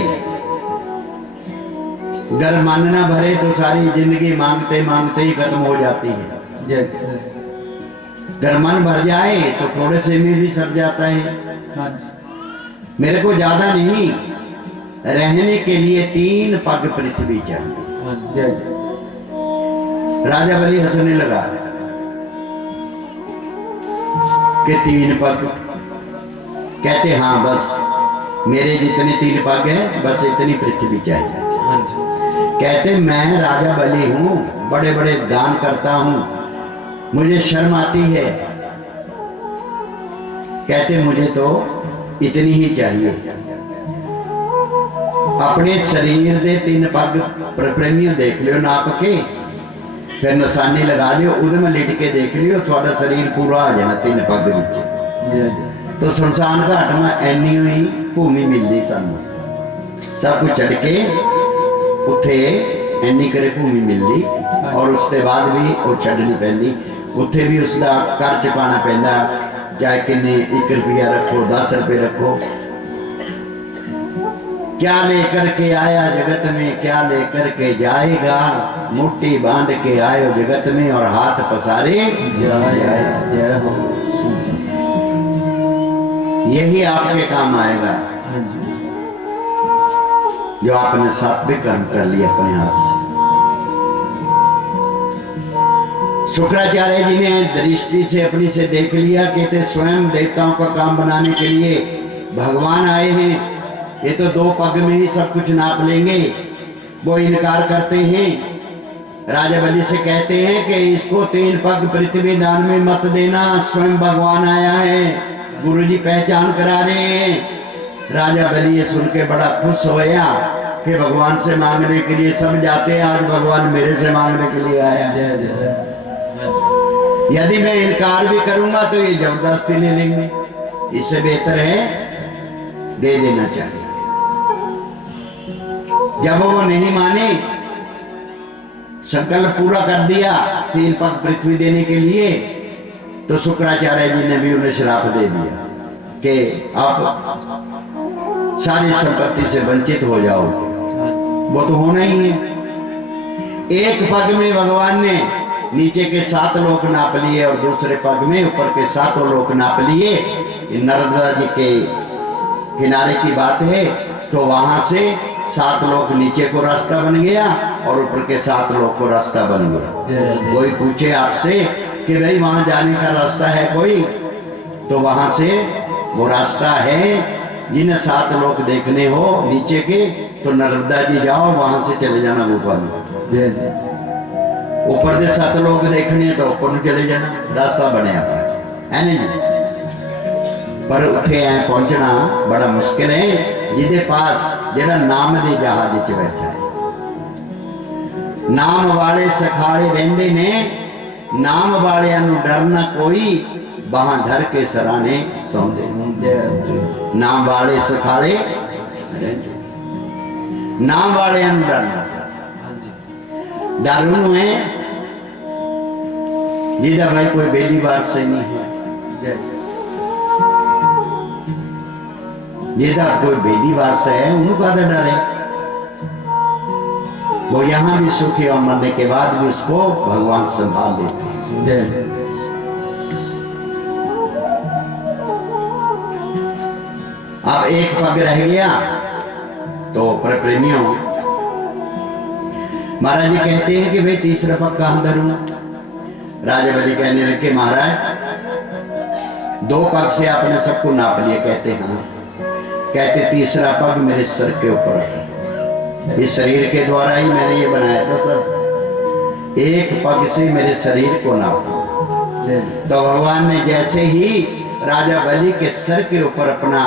अगर मन न भरे तो सारी जिंदगी मांगते मांगते ही खत्म हो जाती है। अगर मन भर जाए तो थोड़े से में भी सर जाता है। मेरे को ज्यादा नहीं, रहने के लिए 3 पग पृथ्वी चाहिए। राजा बलि हंसने लगा कि 3 पग? कहते हाँ, बस मेरे जितने 3 पग हैं, बस इतनी पृथ्वी चाहिए। कहते मैं राजा बलि हूं, बड़े बड़े दान करता हूं, मुझे शर्म आती है। कहते मुझे तो इतनी ही चाहिए। अपने शरीर दे 3 पग प्रेमियों देख लियो नाप के, फिर निशानी लगा लियो, उदमें लिट के देख लियो, थोड़ा शरीर पूरा आ जाना 3 पग विच। तो शमशान घाट में ऐनी ही भूमि मिलती सानू, सब कुछ चढ़ के उत्थे ऐनी करे भूमि मिलती, और उसके बाद भी वो छड्डनी पैंदी, उत्थे भी उसका कर चुकाना पैंदा, चाहे किन्ने 1 रुपया रखो, 10 रुपये रखो। क्या लेकर के आया जगत में, क्या लेकर के जाएगा, मुट्ठी बांध के आयो जगत में और हाथ पसारे जाएगा। यही आपके काम आएगा जो आपने सात्विक कर्म कर लिया अपने हाथ से। शुक्राचार्य जी ने दृष्टि से अपनी से देख लिया कि स्वयं देवताओं का काम बनाने के लिए भगवान आए हैं, ये तो 2 पग में ही सब कुछ नाप लेंगे। वो इनकार करते हैं, राजा बलि से कहते हैं कि इसको 3 पग पृथ्वी दान में मत देना, स्वयं भगवान आया है, गुरुजी पहचान करा रहे हैं। राजा बलि ये सुन के बड़ा खुश होया कि भगवान से मांगने के लिए सब जाते हैं, आज भगवान मेरे से मांगने के लिए आया। जय जय। यदि मैं इनकार भी करूंगा तो ये जबरदस्ती ले लेंगे, इससे बेहतर है दे देना चाहिए। जब वो नहीं माने, संकल्प पूरा कर दिया 3 पग पृथ्वी देने के लिए, तो शुक्राचार्य जी ने भी उन्हें श्राप दे दिया कि आप सारी संपत्ति से वंचित हो जाओगे। वो तो होना ही है। एक पग में भगवान ने नीचे के 7 लोक नाप लिए और दूसरे पग में ऊपर के 7 लोक नाप लिए। नर्मदा जी के किनारे की बात है, तो वहां से 7 लोक नीचे को रास्ता बन गया और ऊपर के 7 लोक को रास्ता बन गया। कोई पूछे आपसे कि भाई वहां जाने का रास्ता है कोई, तो वहां से वो रास्ता है। जिन्हें 7 लोक देखने हो नीचे के, तो नर्मदा जी जाओ, वहां से चले जाना ऊपर में। ऊपर दे 7 लोक देखने तो ऊपर में चले जाना, रास्ता बने है नहीं जी। पर उठे हैं पहुंचना बड़ा मुश्किल है। जिदे पास जेड़ा नाम दे जहाज च बैठा है, नाम वाले सखाले रहंदे ने, नाम वाले डर ना कोई, बाहां धर के सराने सौंदे। नाम वाले सखाले रहंदे, नाम वाले डर ना डर है जिदा भाई कोई बेली बात से नहीं है, जिदा कोई बेली बात से है, उनका तो डर है। वो यहां भी सुखी और मरने के बाद भी उसको भगवान संभाल लेते हैं। अब एक पग रह गया, तो प्रेमियों महाराज जी कहते हैं कि भाई तीसरा पग कहां धरूं। राजा बलि कहने लगे महाराज 2 पग से आपने सबको नाप लिया। कहते हाँ। कहते तीसरा पग मेरे सर के ऊपर, इस शरीर के द्वारा ही मैंने ये बनाया था सब, एक पग से मेरे शरीर को नापो। तो भगवान ने जैसे ही राजा बलि के सर के ऊपर अपना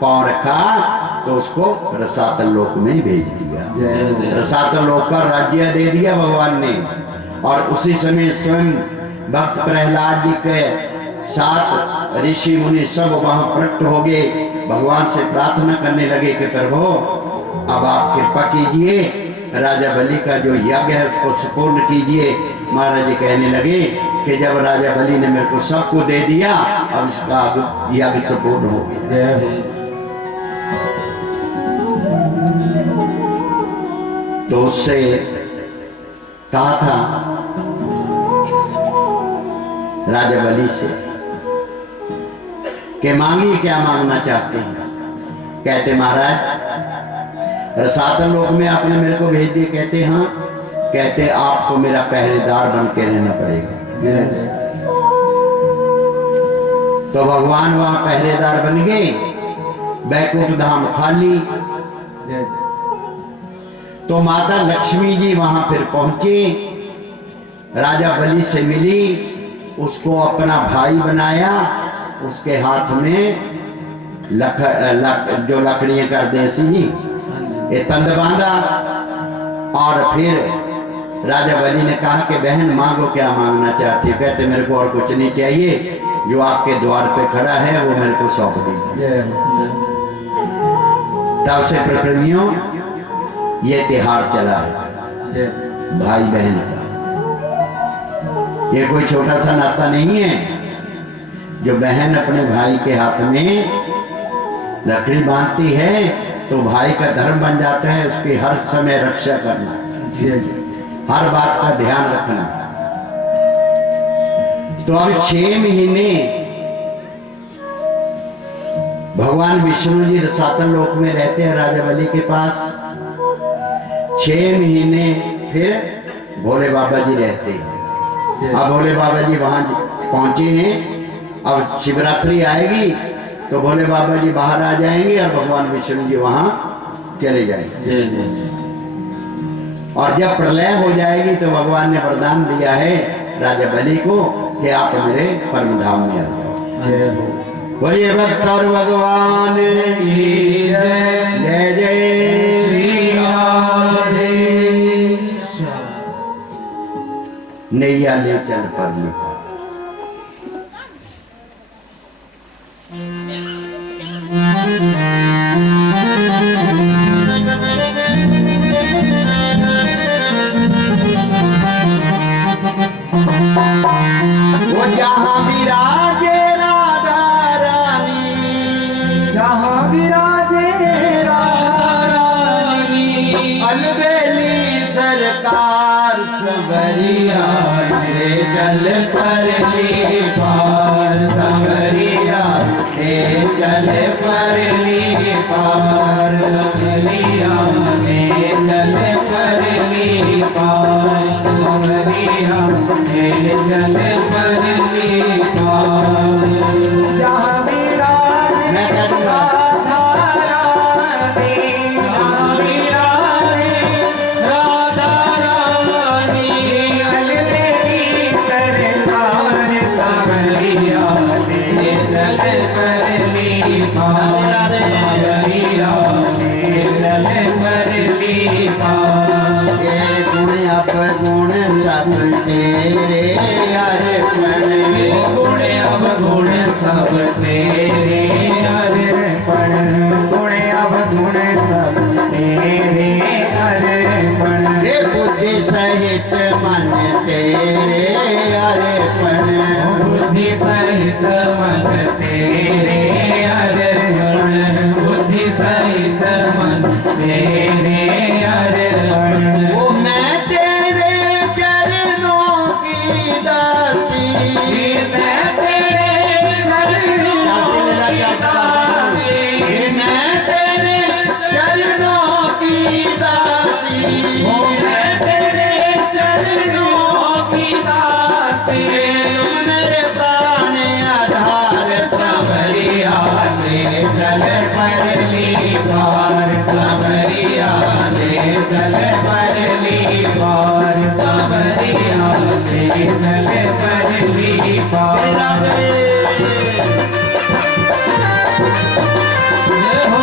पांव रखा, तो उसको रसातल लोक में भेज दिया। रसातल लोक का राज्य दे दिया भगवान ने। और उसी समय स्वयं भक्त प्रहलाद जी के 7 ऋषि मुनि सब वहां प्रकट हो गए, भगवान से प्रार्थना करने लगे कि प्रभु अब आप कृपा कीजिए, राजा बलि का जो यज्ञ है उसको संपूर्ण कीजिए। महाराज जी कहने लगे कि जब राजा बलि ने मेरे को सबको दे दिया, अब इसका यज्ञ संपूर्ण हो गया। तो उससे कहा था राजा बलि से कि मांगिए, क्या मांगना चाहते हैं। कहते महाराज रसातल लोक में आपने मेरे को भेज दिए। कहते हाँ। कहते आपको मेरा पहरेदार बन के रहना पड़ेगा। तो भगवान वहां पहरेदार बन गए, बैकुंठ धाम खाली। तो माता लक्ष्मी जी वहां फिर पहुंचे, राजा बलि से मिली, उसको अपना भाई बनाया, उसके हाथ में जो लकड़ियां कर दे सी ये तंद बांधा। और फिर राजा बलि ने कहा कि बहन मांगो, क्या मांगना चाहती है। कहते मेरे को और कुछ नहीं चाहिए, जो आपके द्वार पे खड़ा है वो मेरे को सौंप दीजिए। तब से प्रेमियों ये त्योहार चला है भाई बहन का। ये कोई छोटा सा नाता नहीं है। जो बहन अपने भाई के हाथ में लकड़ी बांधती है, तो भाई का धर्म बन जाता है उसकी हर समय रक्षा करना, हर बात का ध्यान रखना। तो अब 6 महीने भगवान विष्णु जी रसातल लोक में रहते हैं राजा बलि के पास। 6 महीने फिर भोले बाबा जी रहते हैं। अब भोले बाबा जी वहां पहुंचे हैं। अब शिवरात्रि आएगी तो भोले बाबा जी बाहर आ जाएंगे और भगवान विष्णु जी वहां चले जाएंगे। और जब प्रलय हो जाएगी तो भगवान ने वरदान दिया है राजा बलि को कि आप मेरे परम धाम में आ जाओ। बोलिए भक्त और भगवान की जय। जय जय श्री राधे। नैया ले चल पर वो जहाँ विराजे राधा रानी, जहाँ विराजे राधा रानी, अलबेली सरकार संवरिया रे जल पर ली पार, संवरिया रे जल पर ली पार, संवरिया ने जल पर ली पार, संवरिया ने जल पर ली पार। जहाँ विराजे मैं करूँगा। राधा रानी, जहाँ विराजे राधा रानी, अलबेली सरकार संवरिया ने जल पर ली पार, संवरिया ने जल पर ली पार। ये गुण अपगुण सब तेरे अर्पण, गुण अवगुण सब तेरे अर्पण, गुण अवगुण सब तेरे अर्पण। ये बुद्धि सहित मन तेरे अर्पण, बुद्धि सहित मन तेरे अर्पण, बुद्धि सहित मन तेरे अर्पण। वो मैं तेरे चरणों की दासी, मैं तेरे चरणों की दासी, मैं तेरे चरणों की दासी, मैं तेरे चरणों की दासी। मेरे प्राण आधार संवरिया ने जल पर ली पार, संवरिया ने जल पर ली पार, संवरिया ने जल पर ली पार। जय हो।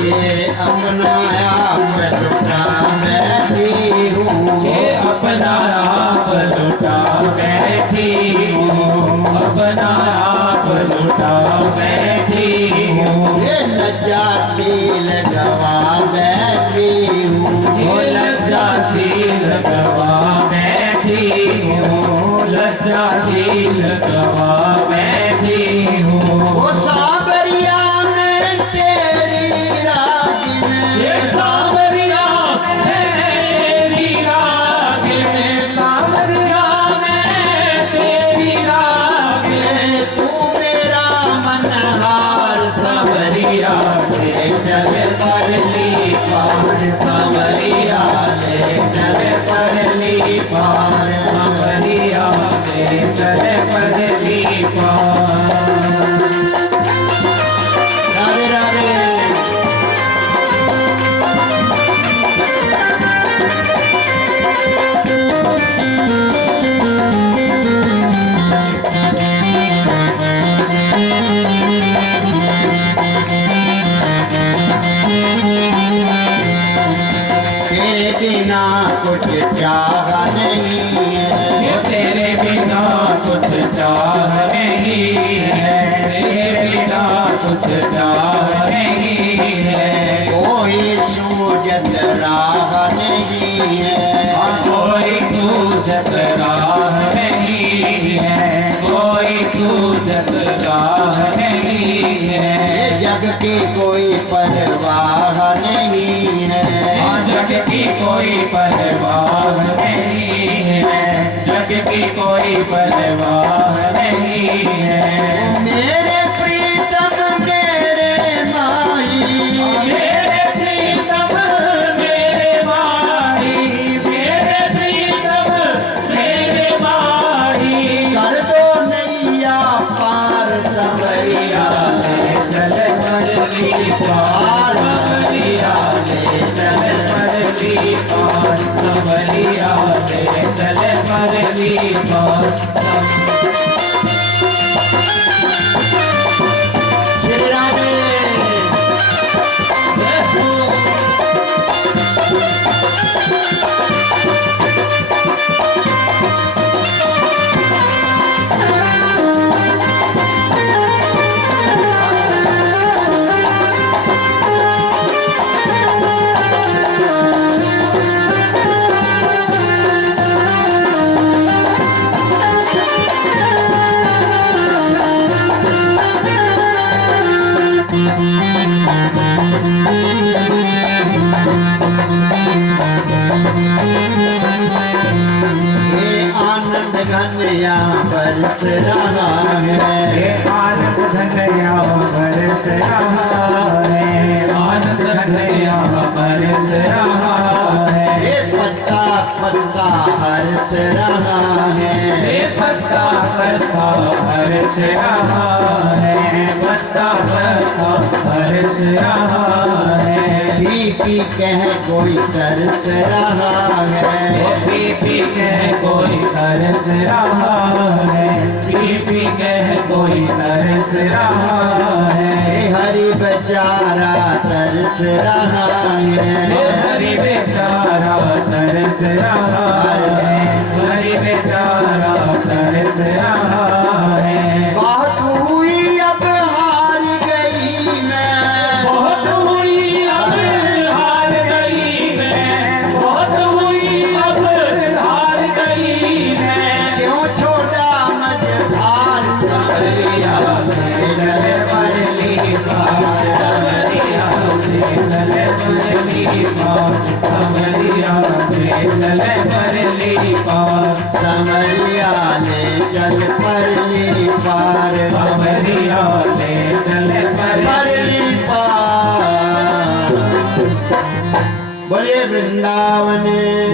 ये अपना आप लुटा बैठी हूँ, ये अपना आप लुटा बैठी हूँ, अपना आप लुटा बैठी हूँ। ये लज्जाशील गवा बैठी हूँ, ये लज्जाशील गवा बैठी हूँ, लज्जाशील गवा बैठी हूँ। वो सावरिया में तेरी रागिन, ये सावरिया मेरी रागिन, सावरिया में तेरी रागिन। तू मेरा मनहार सावरिया ले चल पर ली पार, सावरिया ले चल पर ली पार, सावरिया ले चल पर ली पार। राधे राधे। तेरे बिना कुछ चाह नहीं है, तेरे बिना कुछ चाह नहीं है, तेरे बिना कुछ चाह नहीं है। कोई सूझत राह नहीं है, कोई सूझत राह नहीं है, कोई सूझत राह नहीं है। ये जग की कोई परवाह नहीं है, जग की कोई परवाह नहीं है, जग की कोई परवाह नहीं है। मेरे प्रीतम मेरे माई, मेरे प्रीतम मेरे माही, मेरे प्रीतम मेरे माही। पार समरिया ले चले परली पार श्री राधे आनंद घन यहाँ बरस रहा है आनंद घन यहाँ बरस रहा है आनंद घन यहाँ बरस रहा है पत्ता पत्ता हर्ष रहा है पत्ता पत्ता हर्ष रहा है पत्ता पत्ता हर्ष रहा है पी पी कह कोई तरस रहा है पी पी कह कोई तरस रहा है पी पी कह कोई तरस रहा है हरि बेचारा तरस रहा है हरि बेचारा तरस रहा है हरि बेचारा तरस रहा है बात हुई अब हार गई मैं बहुत हुई अब हार गई मैं बहुत हुई अब हार गई मैं क्यों छोड़ा मझधार समरिया चले परली पार समरिया चले परली पार समरिया चले परली पार समरिया ले चल परली पार समरिया ले चले परली पार बोलिए वृंदावन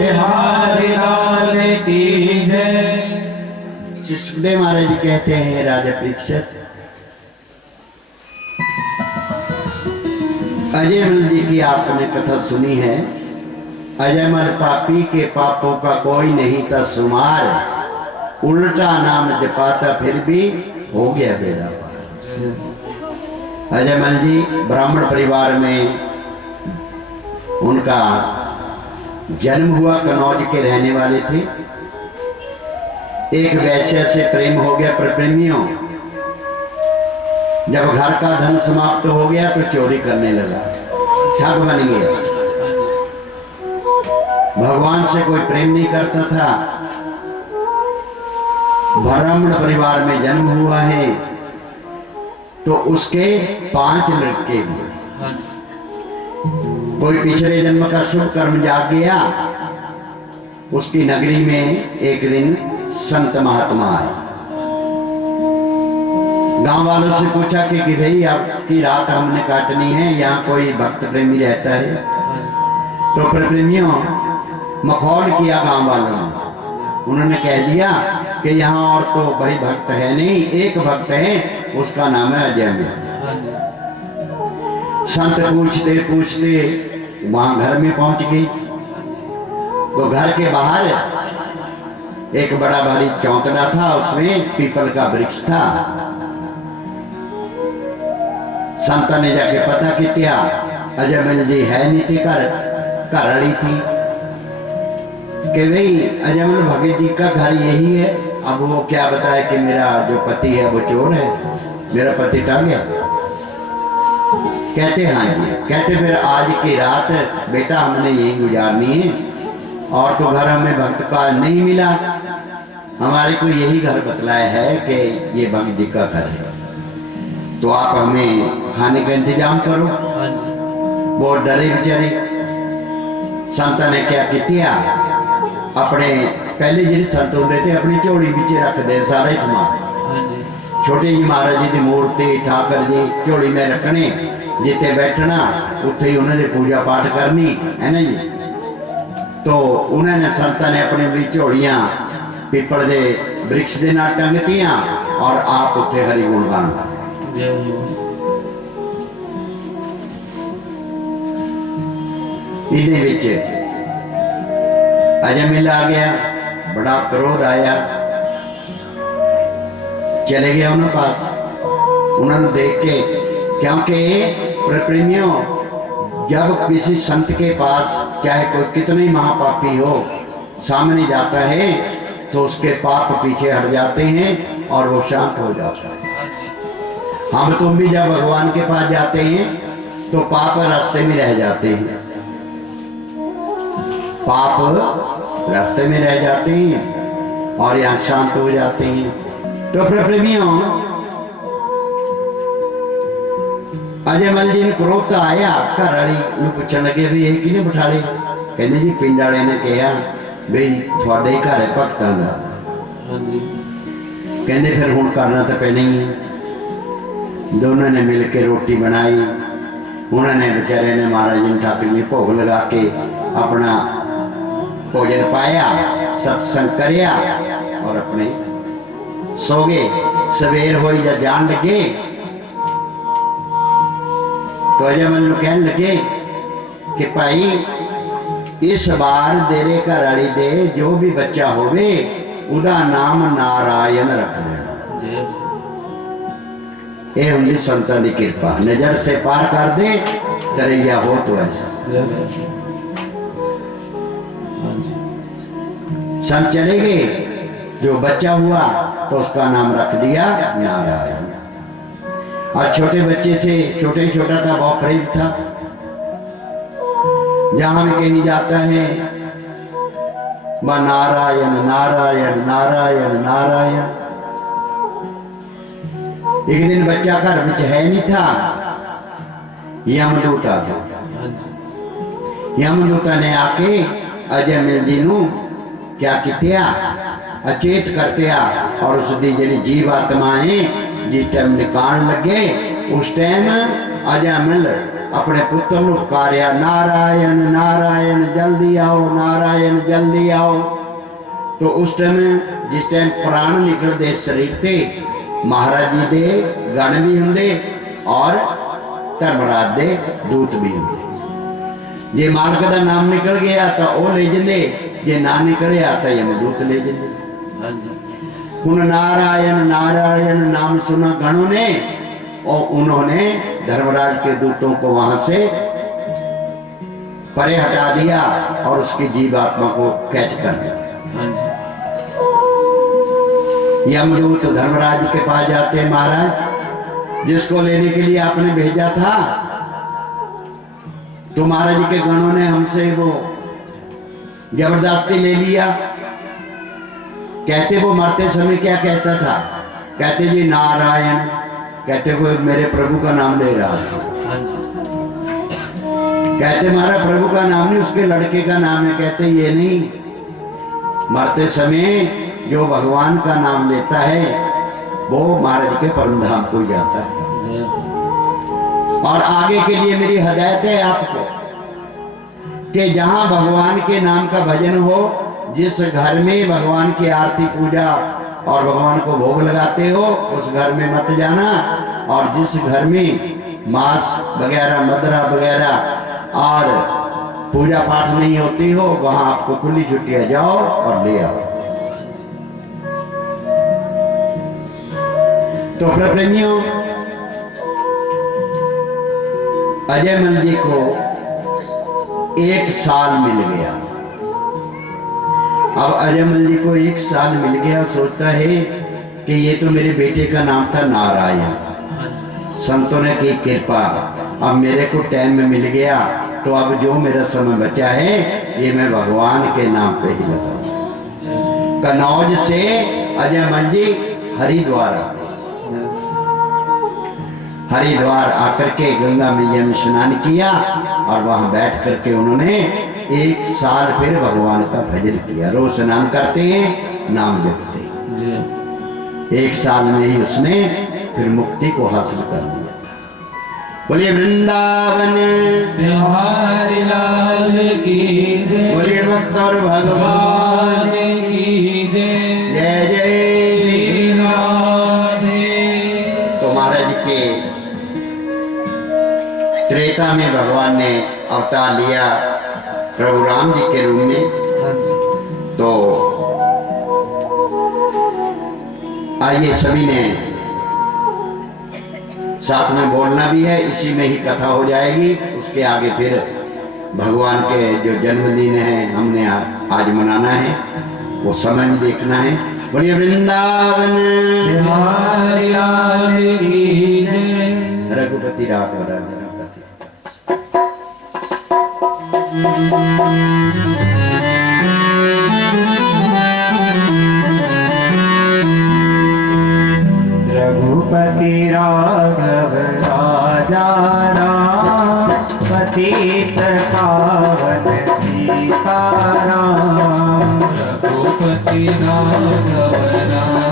बिहारी लाल की जय। श्री सुखदेव महाराज जी कहते हैं राजा परीक्षित अजयमल जी की आपने कथा सुनी है अजयमल पापी के पापों का कोई नहीं था सुमार उल्टा नाम जपाता फिर भी हो गया बेड़ा पार अजयमल जी ब्राह्मण परिवार में उनका जन्म हुआ कनौज के रहने वाले थे एक वैश्य से प्रेम हो गया पर प्रेमियों जब घर का धन समाप्त हो गया तो चोरी करने लगा ठग बन गया भगवान से कोई प्रेम नहीं करता था ब्राह्मण परिवार में जन्म हुआ है तो उसके 5 लड़के भी कोई पिछले जन्म का शुभ कर्म जाग गया उसकी नगरी में एक दिन संत महात्मा आए गांव वालों से पूछा कि भाई आपकी रात हमने काटनी है यहाँ कोई भक्त प्रेमी रहता है तो प्रेमियों मखौल किया गांव वालों ने उन्होंने कह दिया कि यहाँ और तो भाई भक्त है नहीं एक भक्त है उसका नाम है अजयमल संत पूछते पूछते वहां घर में पहुंच गई तो घर के बाहर एक बड़ा भारी चौतरा था उसमें पीपल का वृक्ष था संत ने जाके पता किया अजयमल जी है नीति घर घरड़ी थी कि भाई अजयमल भगत जी का घर यही है अब वो क्या बताए कि मेरा जो पति है वो चोर है मेरा पति टंग गया कहते हाँ जी कहते फिर आज की रात बेटा हमने यही गुजारनी है और तो घर हमें भक्त का नहीं मिला हमारे को यही घर बतलाया है कि ये भगत जी का घर है तो आप हमें खाने का इंतजाम करो वो डरे बेचारे संत ने क्या किया अपने पहले जी संत होते थे अपनी झोली बिच रख दे सारा ही समान छोटे जी महाराज जी की मूर्ति ठाकर जी झोली में रखने जिते बैठना उत्थे ही उन्होंने पूजा पाठ करनी है ना जी तो उन्होंने संतां ने अपनी भी झोलियां पीपल के वृक्ष के नाल टंगतियां और आप उत्थे हरि गुण गान अजयमिल आ गया, बड़ा क्रोध आया, चले गया उन्होंने पास, उन्होंने देख के, क्योंकि प्रेमियों जब किसी संत के पास चाहे कोई कितने महापापी हो सामने जाता है तो उसके पाप पीछे हट जाते हैं और वो शांत हो जाता है। हम तुम भी जब भगवान के पास जाते हैं तो पाप रास्ते में रह जाते हैं, पाप रास्ते में रह जाते हैं और यहाँ शांत हो जाते हैं। तो प्रेमियों अजयमल जी ने क्रोध तो आया, घर वाली पूछन लगे भी ये किने बिठा ले, कहते जी पिंड वाले ने कहा बई थोड़े ही घर है भगतों का, कहते फिर हुण करना तो पैना ही है। दोनों ने मिल के रोटी बनाई, उन्होंने बेचारे ने महाराज जी ठाकुर जी भोग लगा के अपना भोजन पाया, सत्संग करया और अपने सो गए। सवेर हो जब जान लगे तो अजयमल को कहने लगे कि भाई इस बार तेरे घर वाली दे जो भी बच्चा होवे उदा नाम नारायण रख देना। ये होंगी संतां दी कृपा, नजर से पार कर दे तरैया हो तो ऐसा। संत चले गए, जो बच्चा हुआ तो उसका नाम रख दिया नारायण। और छोटे बच्चे से छोटे छोटा था, बहुत प्रेम था, जहां भी कहीं जाता है वह नारायण नारायण नारायण नारायण। एक दिन बच्चा घर में है नहीं था, यमदूत आ गया। यमदूता ने आके अजयमिल जी नू क्या किया, अचेत करते और उसकी जी जीव आत्मा है जिस टाइम निकाल लगे उस टाइम अजयमिल अपने पुत्र को पुकारिया, नारायण नारायण जल्दी आओ, नारायण जल्दी आओ। तो उस टाइम जिस टाइम प्राण निकलते शरीर से महाराज जी दे गण भी होंगे और धर्मराज दे दूत भी होंगे। जे मालक का नाम निकल गया तो वह ले जाते, जे ना निकलिया तो यमदूत ले जाते। हुण नारायण नारायण नाम सुना गणों ने और उन्होंने धर्मराज के दूतों को वहां से परे हटा दिया और उसकी जीवात्मा को कैच कर दिया। यमदूत धर्मराज के पास जाते हैं, महाराज जिसको लेने के लिए आपने भेजा था तो महाराज जी के गणों ने हमसे वो जबरदस्ती ले लिया। कहते वो मरते समय क्या कहता था, कहते जी नारायण, कहते वो मेरे प्रभु का नाम ले रहा था। कहते हमारा प्रभु का नाम नहीं, उसके लड़के का नाम है। कहते ये नहीं, मरते समय जो भगवान का नाम लेता है वो महाराज के परम धाम को जाता है। और आगे के लिए मेरी हदायत है आपको कि जहां भगवान के नाम का भजन हो, जिस घर में भगवान की आरती पूजा और भगवान को भोग लगाते हो उस घर में मत जाना, और जिस घर में मांस वगैरह मदरा वगैरह और पूजा पाठ नहीं होती हो वहां आपको खुली छुट्टियां जाओ और ले आओ। तो प्रेमियों अजयमल जी को 1 साल मिल गया। अब अजयमल जी को 1 साल मिल गया, सोचता है कि ये तो मेरे बेटे का नाम था नारायण, संतों ने की कृपा, अब मेरे को टाइम में मिल गया तो अब जो मेरा समय बचा है ये मैं भगवान के नाम पे ही लगाऊं। कनौज से अजयमल जी हरिद्वार आ गए। हरिद्वार आकर के गंगा मैया में स्नान किया और वहां बैठ करके उन्होंने 1 साल फिर भगवान का भजन किया। रोज स्नान करते हैं, नाम जपते हैं। 1 साल में ही उसने फिर मुक्ति को हासिल कर लिया। बोलिए वृंदावन बिहारी लाल की जय, बोलिए भक्त और भगवान की जय, जय जय श्री राधे। तो महाराज के त्रेता में भगवान ने अवतार लिया प्रभु राम जी के रूप में, तो आइए सभी ने साथ में बोलना भी है, इसी में ही कथा हो जाएगी। उसके आगे फिर भगवान के जो जन्मदिन है हमने आज मनाना है, वो समय भी देखना है। बोलिए वृंदावन बिहारी लाल की जय। रघुपति राघव राधे रघुपति। रघुपति राघव राजा राम, पतित पावन सीताराम। रघुपति राघव राजा